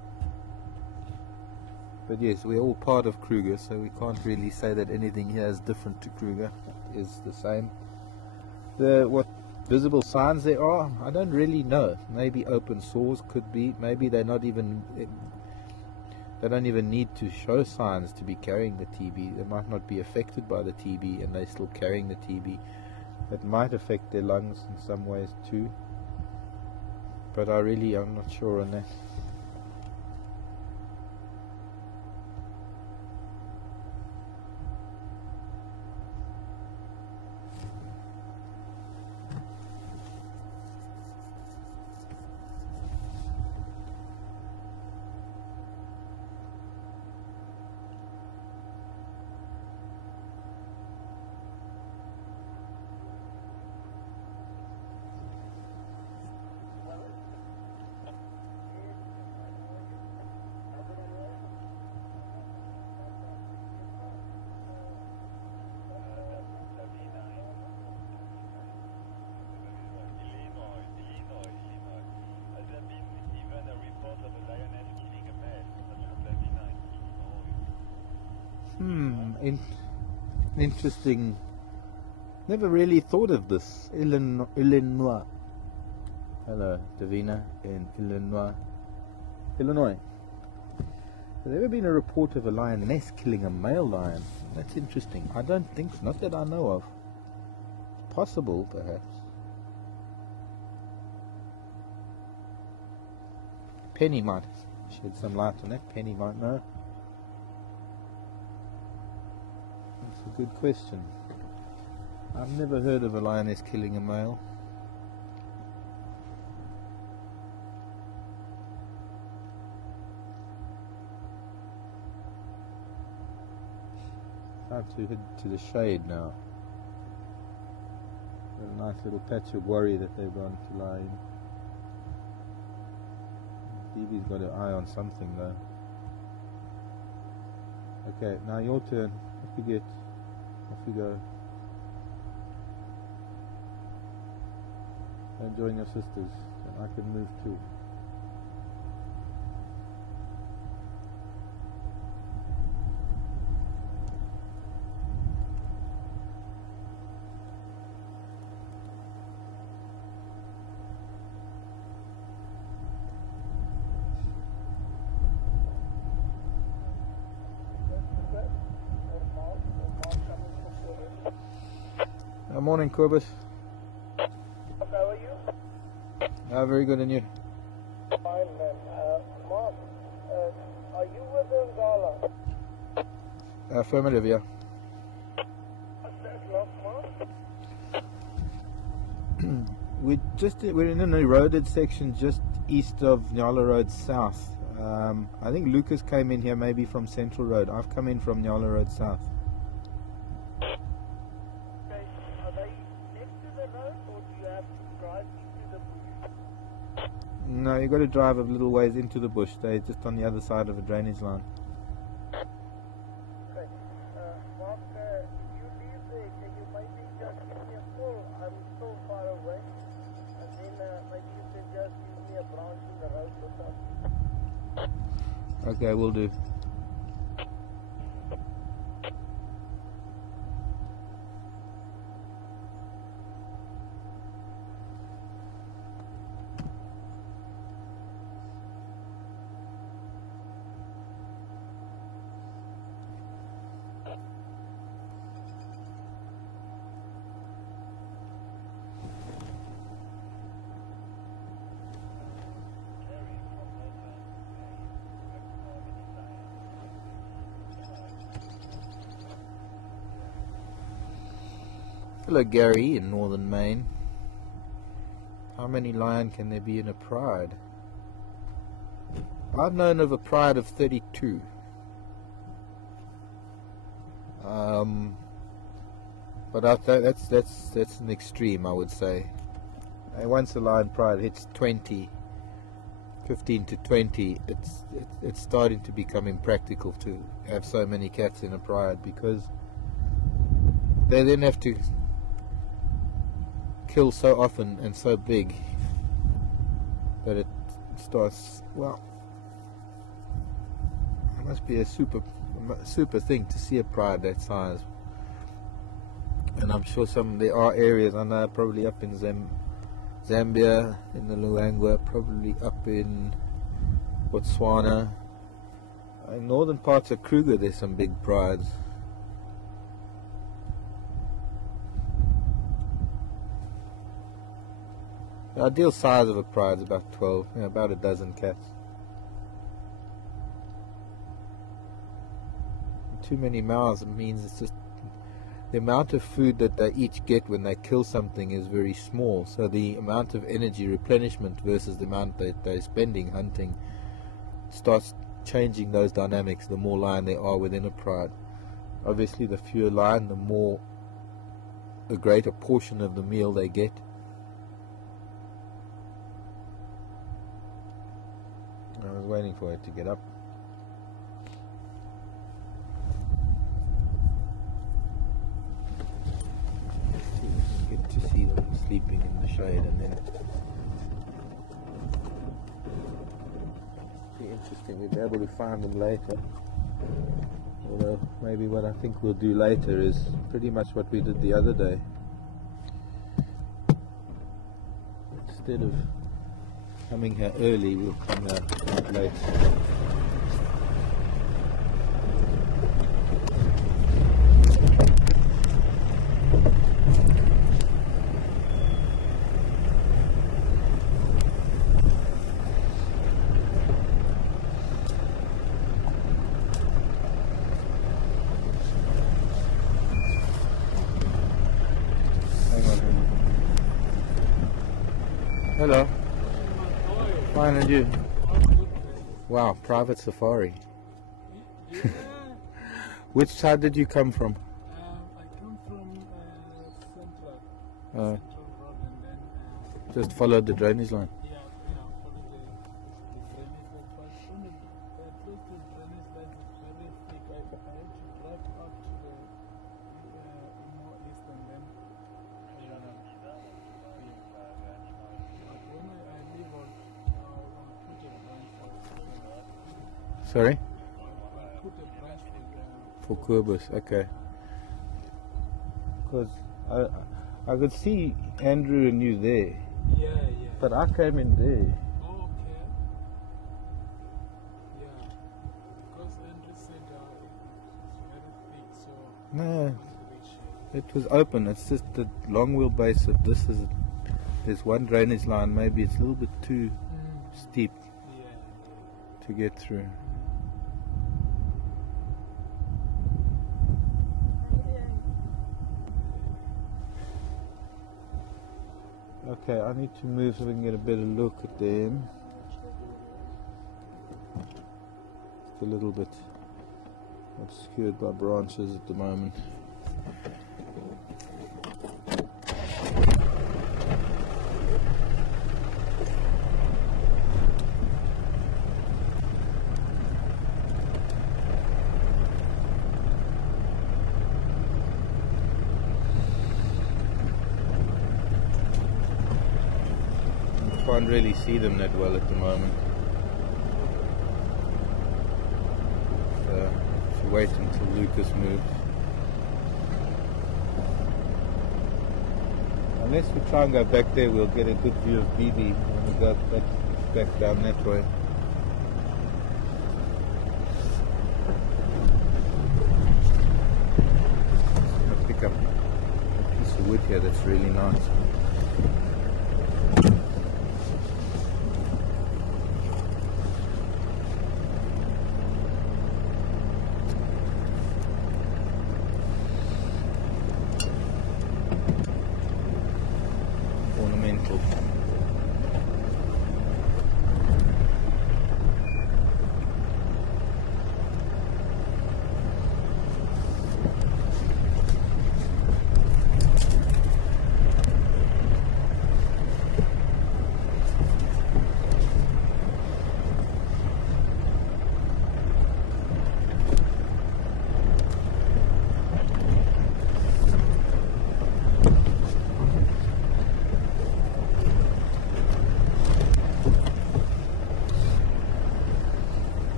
But yes, we're all part of Kruger, so we can't really say that anything here is different to Kruger. It is the same. What visible signs there are, I don't really know. Maybe open sores could be. Maybe they're not even. They don't even need to show signs to be carrying the TB. They might not be affected by the TB, and they're still carrying the TB. It might affect their lungs in some ways too. But I'm not sure on that. Interesting. Never really thought of this. Illinois. Hello, Davina in Illinois. Has there ever been a report of a lioness killing a male lion? That's interesting. I don't think so. Not that I know of. Possible, perhaps. Penny might shed some light on that. Penny might know. That's a good question. I've never heard of a lioness killing a male. Time to head to the shade now. Got a nice little patch of worry that they've gone to lie in. Phoebe's got her eye on something though. Okay, now your turn. Off you get. Off you go. And join your sisters, and I can move too. Morning, Corbett. How are you? Very good, and you? Fine, man. Mark, are you with Tsalala? Affirmative, yeah. What's that, love, Mark? We're in an eroded section just east of Nyala Road South. I think Lucas came in here maybe from Central Road. I've come in from Nyala Road South. Okay. Are they next to the road, or do you have to drive into the bush? No, you've got to drive a little ways into the bush. They're just on the other side of a drainage line. Okay. Mark, if you leave there, can you maybe just give me a call? I'm so far away. And then maybe you can just give me a branch in the road or something. Okay, we'll do. Hello, Gary in northern Maine. How many lion can there be in a pride? I've known of a pride of 32. But that's an extreme, I would say. Once a lion pride hits 20, 15 to 20, it's starting to become impractical to have so many cats in a pride, because they then have to kill so often and so big that it starts, well, it must be a super thing to see a pride that size. And I'm sure there are areas, I know, probably up in Zambia, in the Luangwa, probably up in Botswana, in northern parts of Kruger there's some big prides. The ideal size of a pride is about 12, about a dozen cats. Too many mouths means it's just the amount of food that they each get when they kill something is very small. So the amount of energy replenishment versus the amount that they're spending hunting starts changing those dynamics the more lion there are within a pride. Obviously, the fewer lion, the greater portion of the meal they get. I was waiting for it to get up. Get to see them sleeping in the shade, and then be interesting. We'll be able to find them later. Although maybe what I think we'll do later is pretty much what we did the other day. Instead of coming here early, we'll come here late. Hello. Fine, and you? Wow, private safari. Yeah. Which side did you come from? I come from Central Uh, Road, and then just followed the drainage line. follow the drainage line. But only close to the drainage line is very thick. I had to drive up to the more east, and then But when I leave out, I'll put a branch Sorry? I'll put a branch For Kurbus, okay. Because I could see Andrew and you there, yeah. but I came in there. Oh, okay. Yeah. Because Andrew said it's very thick, so No, I can't reach it. it was open. It's just the long wheelbase of this is. There's one drainage line. Maybe it's a little bit too steep Yeah. to get through. Okay, I need to move so we can get a better look at them. a little bit obscured by branches at the moment. Can't really see them that well at the moment. So should wait until Lucas moves. Unless we try and go back there, we'll get a good view of BB when we go back down that way. I'm going to pick up a piece of wood here that's really nice. Ornamental.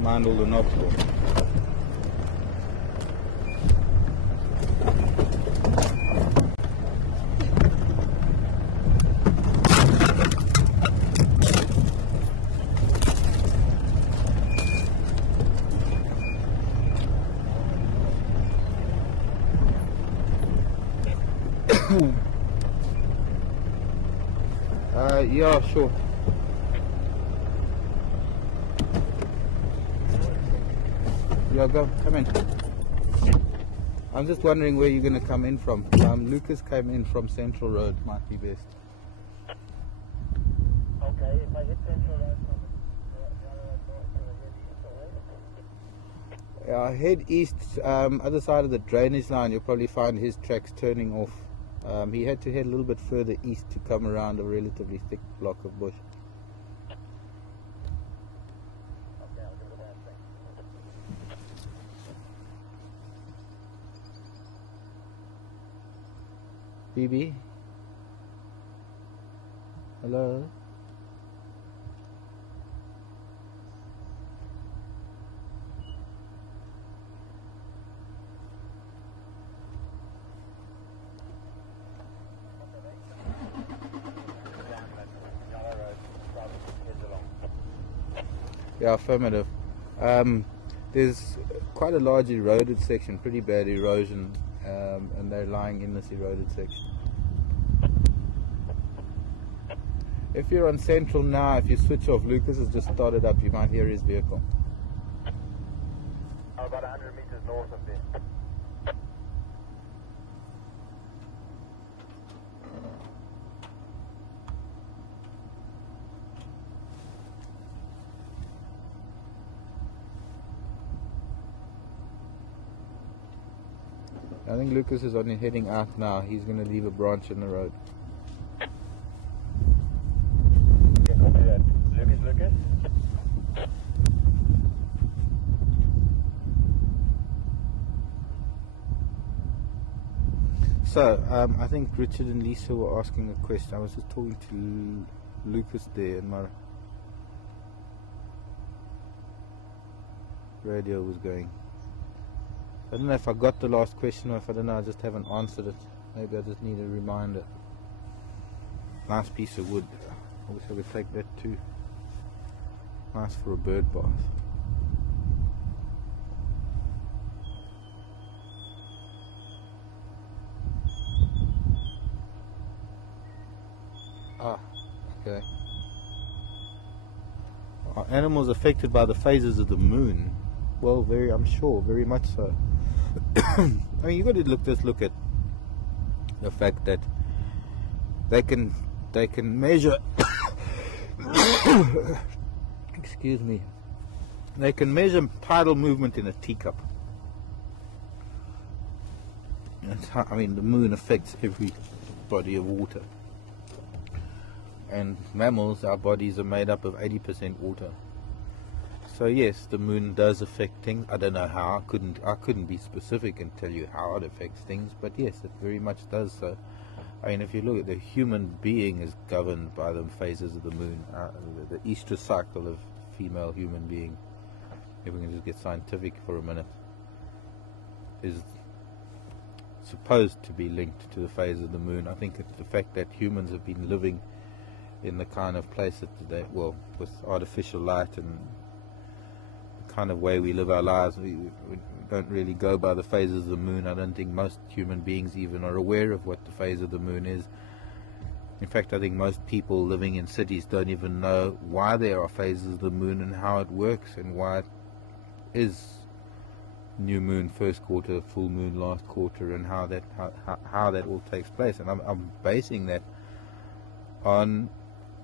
Mind all the knobs though. Yeah, sure. Yeah, go, come in. I'm just wondering where you're going to come in from. Lucas came in from Central Road, might be best. Okay, if I hit Central Road from the other Head east, other side of the drainage line, you'll probably find his tracks turning off. He had to head a little bit further east to come around a relatively thick block of bush. Okay, I'll give it a bad thing. BB? Hello? Yeah, affirmative. There's quite a large eroded section, pretty bad erosion, and they're lying in this eroded section. If you're on Central now, if you switch off, Lucas has just started up, you might hear his vehicle. About 100 meters north of there. I think Lucas is only heading out now. He's going to leave a branch in the road. Yeah, copy that. Lucas? So, I think Richard and Lisa were asking a question. I was just talking to Lucas there, and my radio was going. I don't know if I got the last question or if I don't know, I just haven't answered it. Maybe I just need a reminder. Nice piece of wood. I wish I could take that too. Nice for a bird bath. Ah, okay. Are animals affected by the phases of the moon? Well, I'm sure, very much so. I mean, you've got to just look at the fact that they can measure excuse me, They can measure tidal movement in a teacup. That's how, I mean, the moon affects every body of water. And mammals, our bodies are made up of 80% water. So yes, the moon does affect things. I don't know how. I couldn't be specific and tell you how it affects things, but yes, it very much does so. I mean, if you look at the human being is governed by the phases of the moon, the estrous cycle of female human being, if we can just get scientific for a minute, is supposed to be linked to the phase of the moon. I think it's the fact that humans have been living in the kind of place that they, well, with artificial light and the kind of way we live our lives, we don't really go by the phases of the moon. I don't think most human beings even are aware of what the phase of the moon is. In fact, I think most people living in cities don't even know why there are phases of the moon and how it works and why it is new moon first quarter, full moon last quarter, and how that all takes place. And I'm basing that on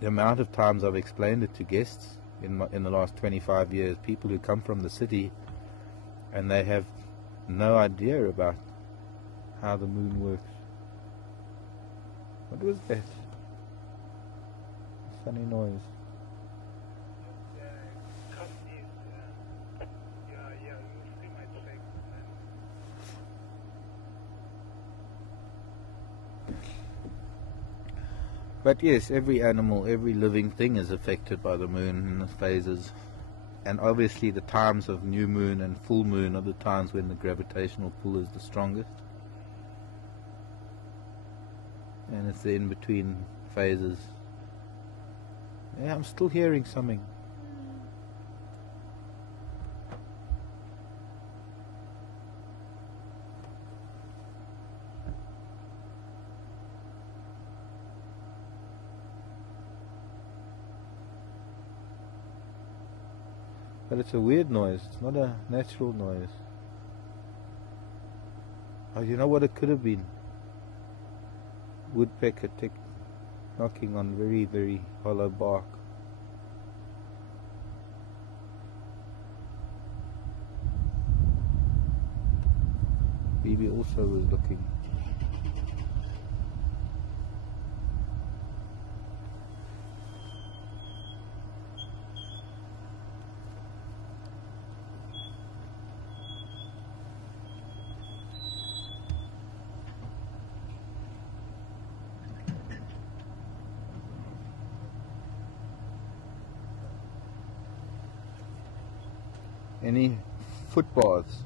the amount of times I've explained it to guests in the last 25 years, people who come from the city and they have no idea about how the moon works. What was that? Funny noise. But yes, every animal, every living thing is affected by the moon and the phases. And obviously the times of new moon and full moon are the times when the gravitational pull is the strongest. And it's the in-between phases. Yeah, I'm still hearing something. But it's a weird noise, it's not a natural noise. Oh, you know what it could have been? Woodpecker knocking on very, very hollow bark. Baby also was looking. Any foot baths?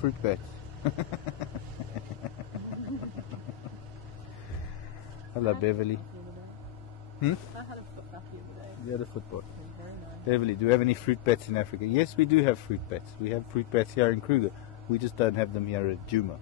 Fruit bats. Hello, Beverly. I had a foot bath the other day. You had a foot bath. It was very nice. Beverly, do we have any fruit bats in Africa? Yes, we do have fruit bats. We have fruit bats here in Kruger. We just don't have them here at Juma.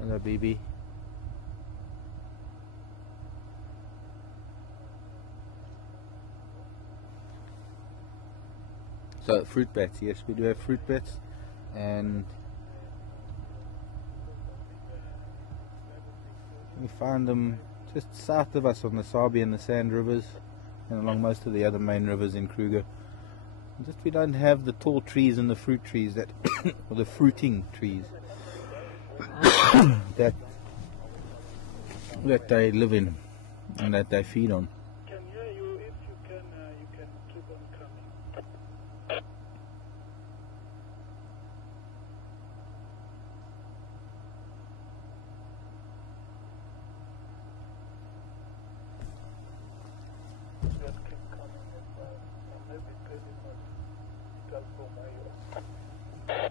Hello, baby. So, fruit bats, yes, we do have fruit bats, and we find them just south of us on the Sabi and the Sand rivers, and along most of the other main rivers in Kruger. Just we don't have the tall trees and the fruit trees that, or the fruiting trees that they live in and that they feed on. Can hear you. If you can keep on coming. Just keep coming and maybe pretty much just go my way.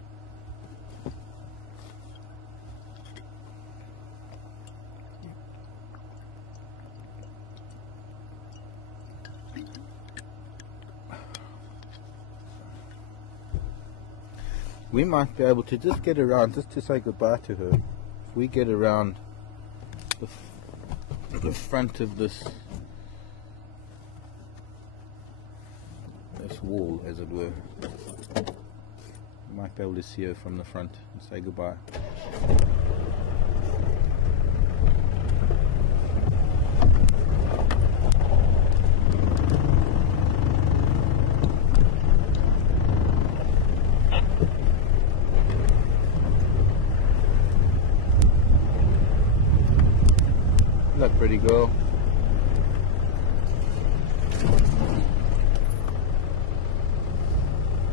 We might be able to just get around, just to say goodbye to her. If we get around the front of this wall, as it were. You might be able to see her from the front and say goodbye. That pretty girl.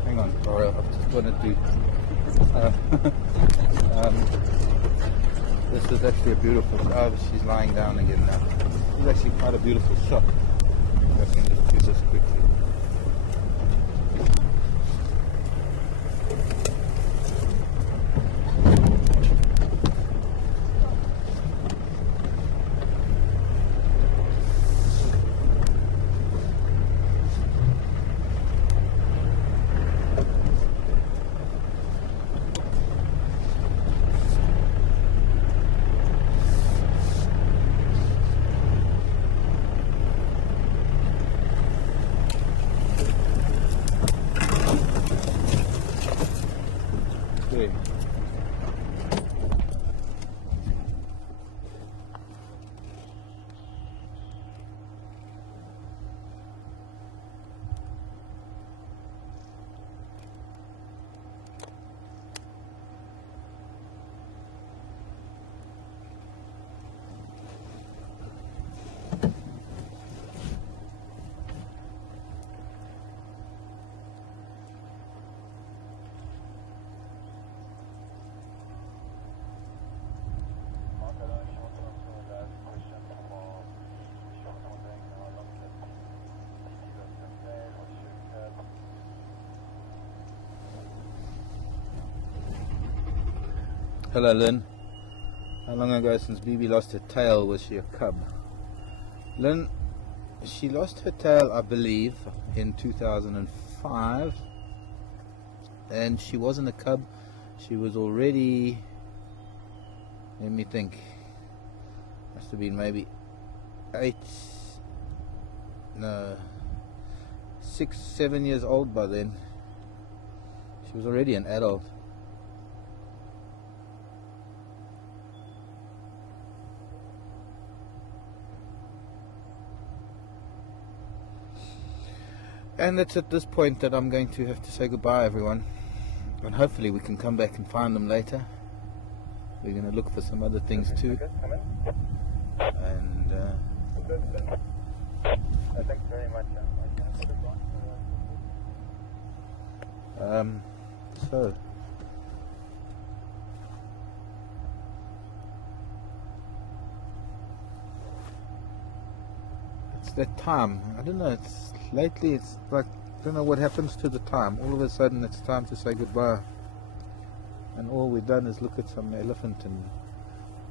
Hang on, sorry, I've just wanted to. This is actually a beautiful. Oh, she's lying down again now. This is actually quite a beautiful shot. I can just do this quickly. Okay. Hello, Lynn. How long ago since BB lost her tail was she a cub? Lynn, she lost her tail, I believe, in 2005, and she wasn't a cub. She was already, let me think, must have been maybe 6, 7 years old by then. She was already an adult. And it's at this point that I'm going to have to say goodbye, everyone. And hopefully we can come back and find them later. We're going to look for some other things too. And thanks very much. so it's that time. I don't know, it's lately it's like, I don't know what happens to the time. All of a sudden it's time to say goodbye, and all we've done is look at some elephant and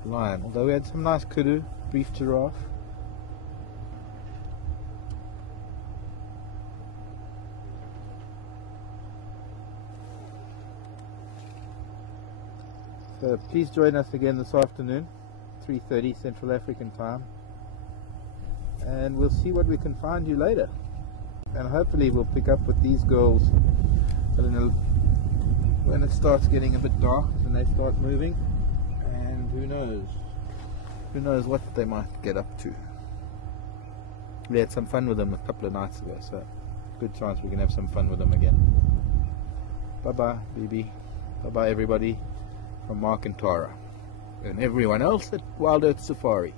lion, although we had some nice kudu, brief giraffe. So please join us again this afternoon, 3:30 Central African time, and we'll see what we can find you later. And hopefully we'll pick up with these girls, I don't know, when it starts getting a bit dark and they start moving, and who knows what they might get up to. We had some fun with them a couple of nights ago, so good chance we can have some fun with them again. Bye bye, BB. Bye bye, everybody, from Mark and Tara, and everyone else at Wild Earth Safari.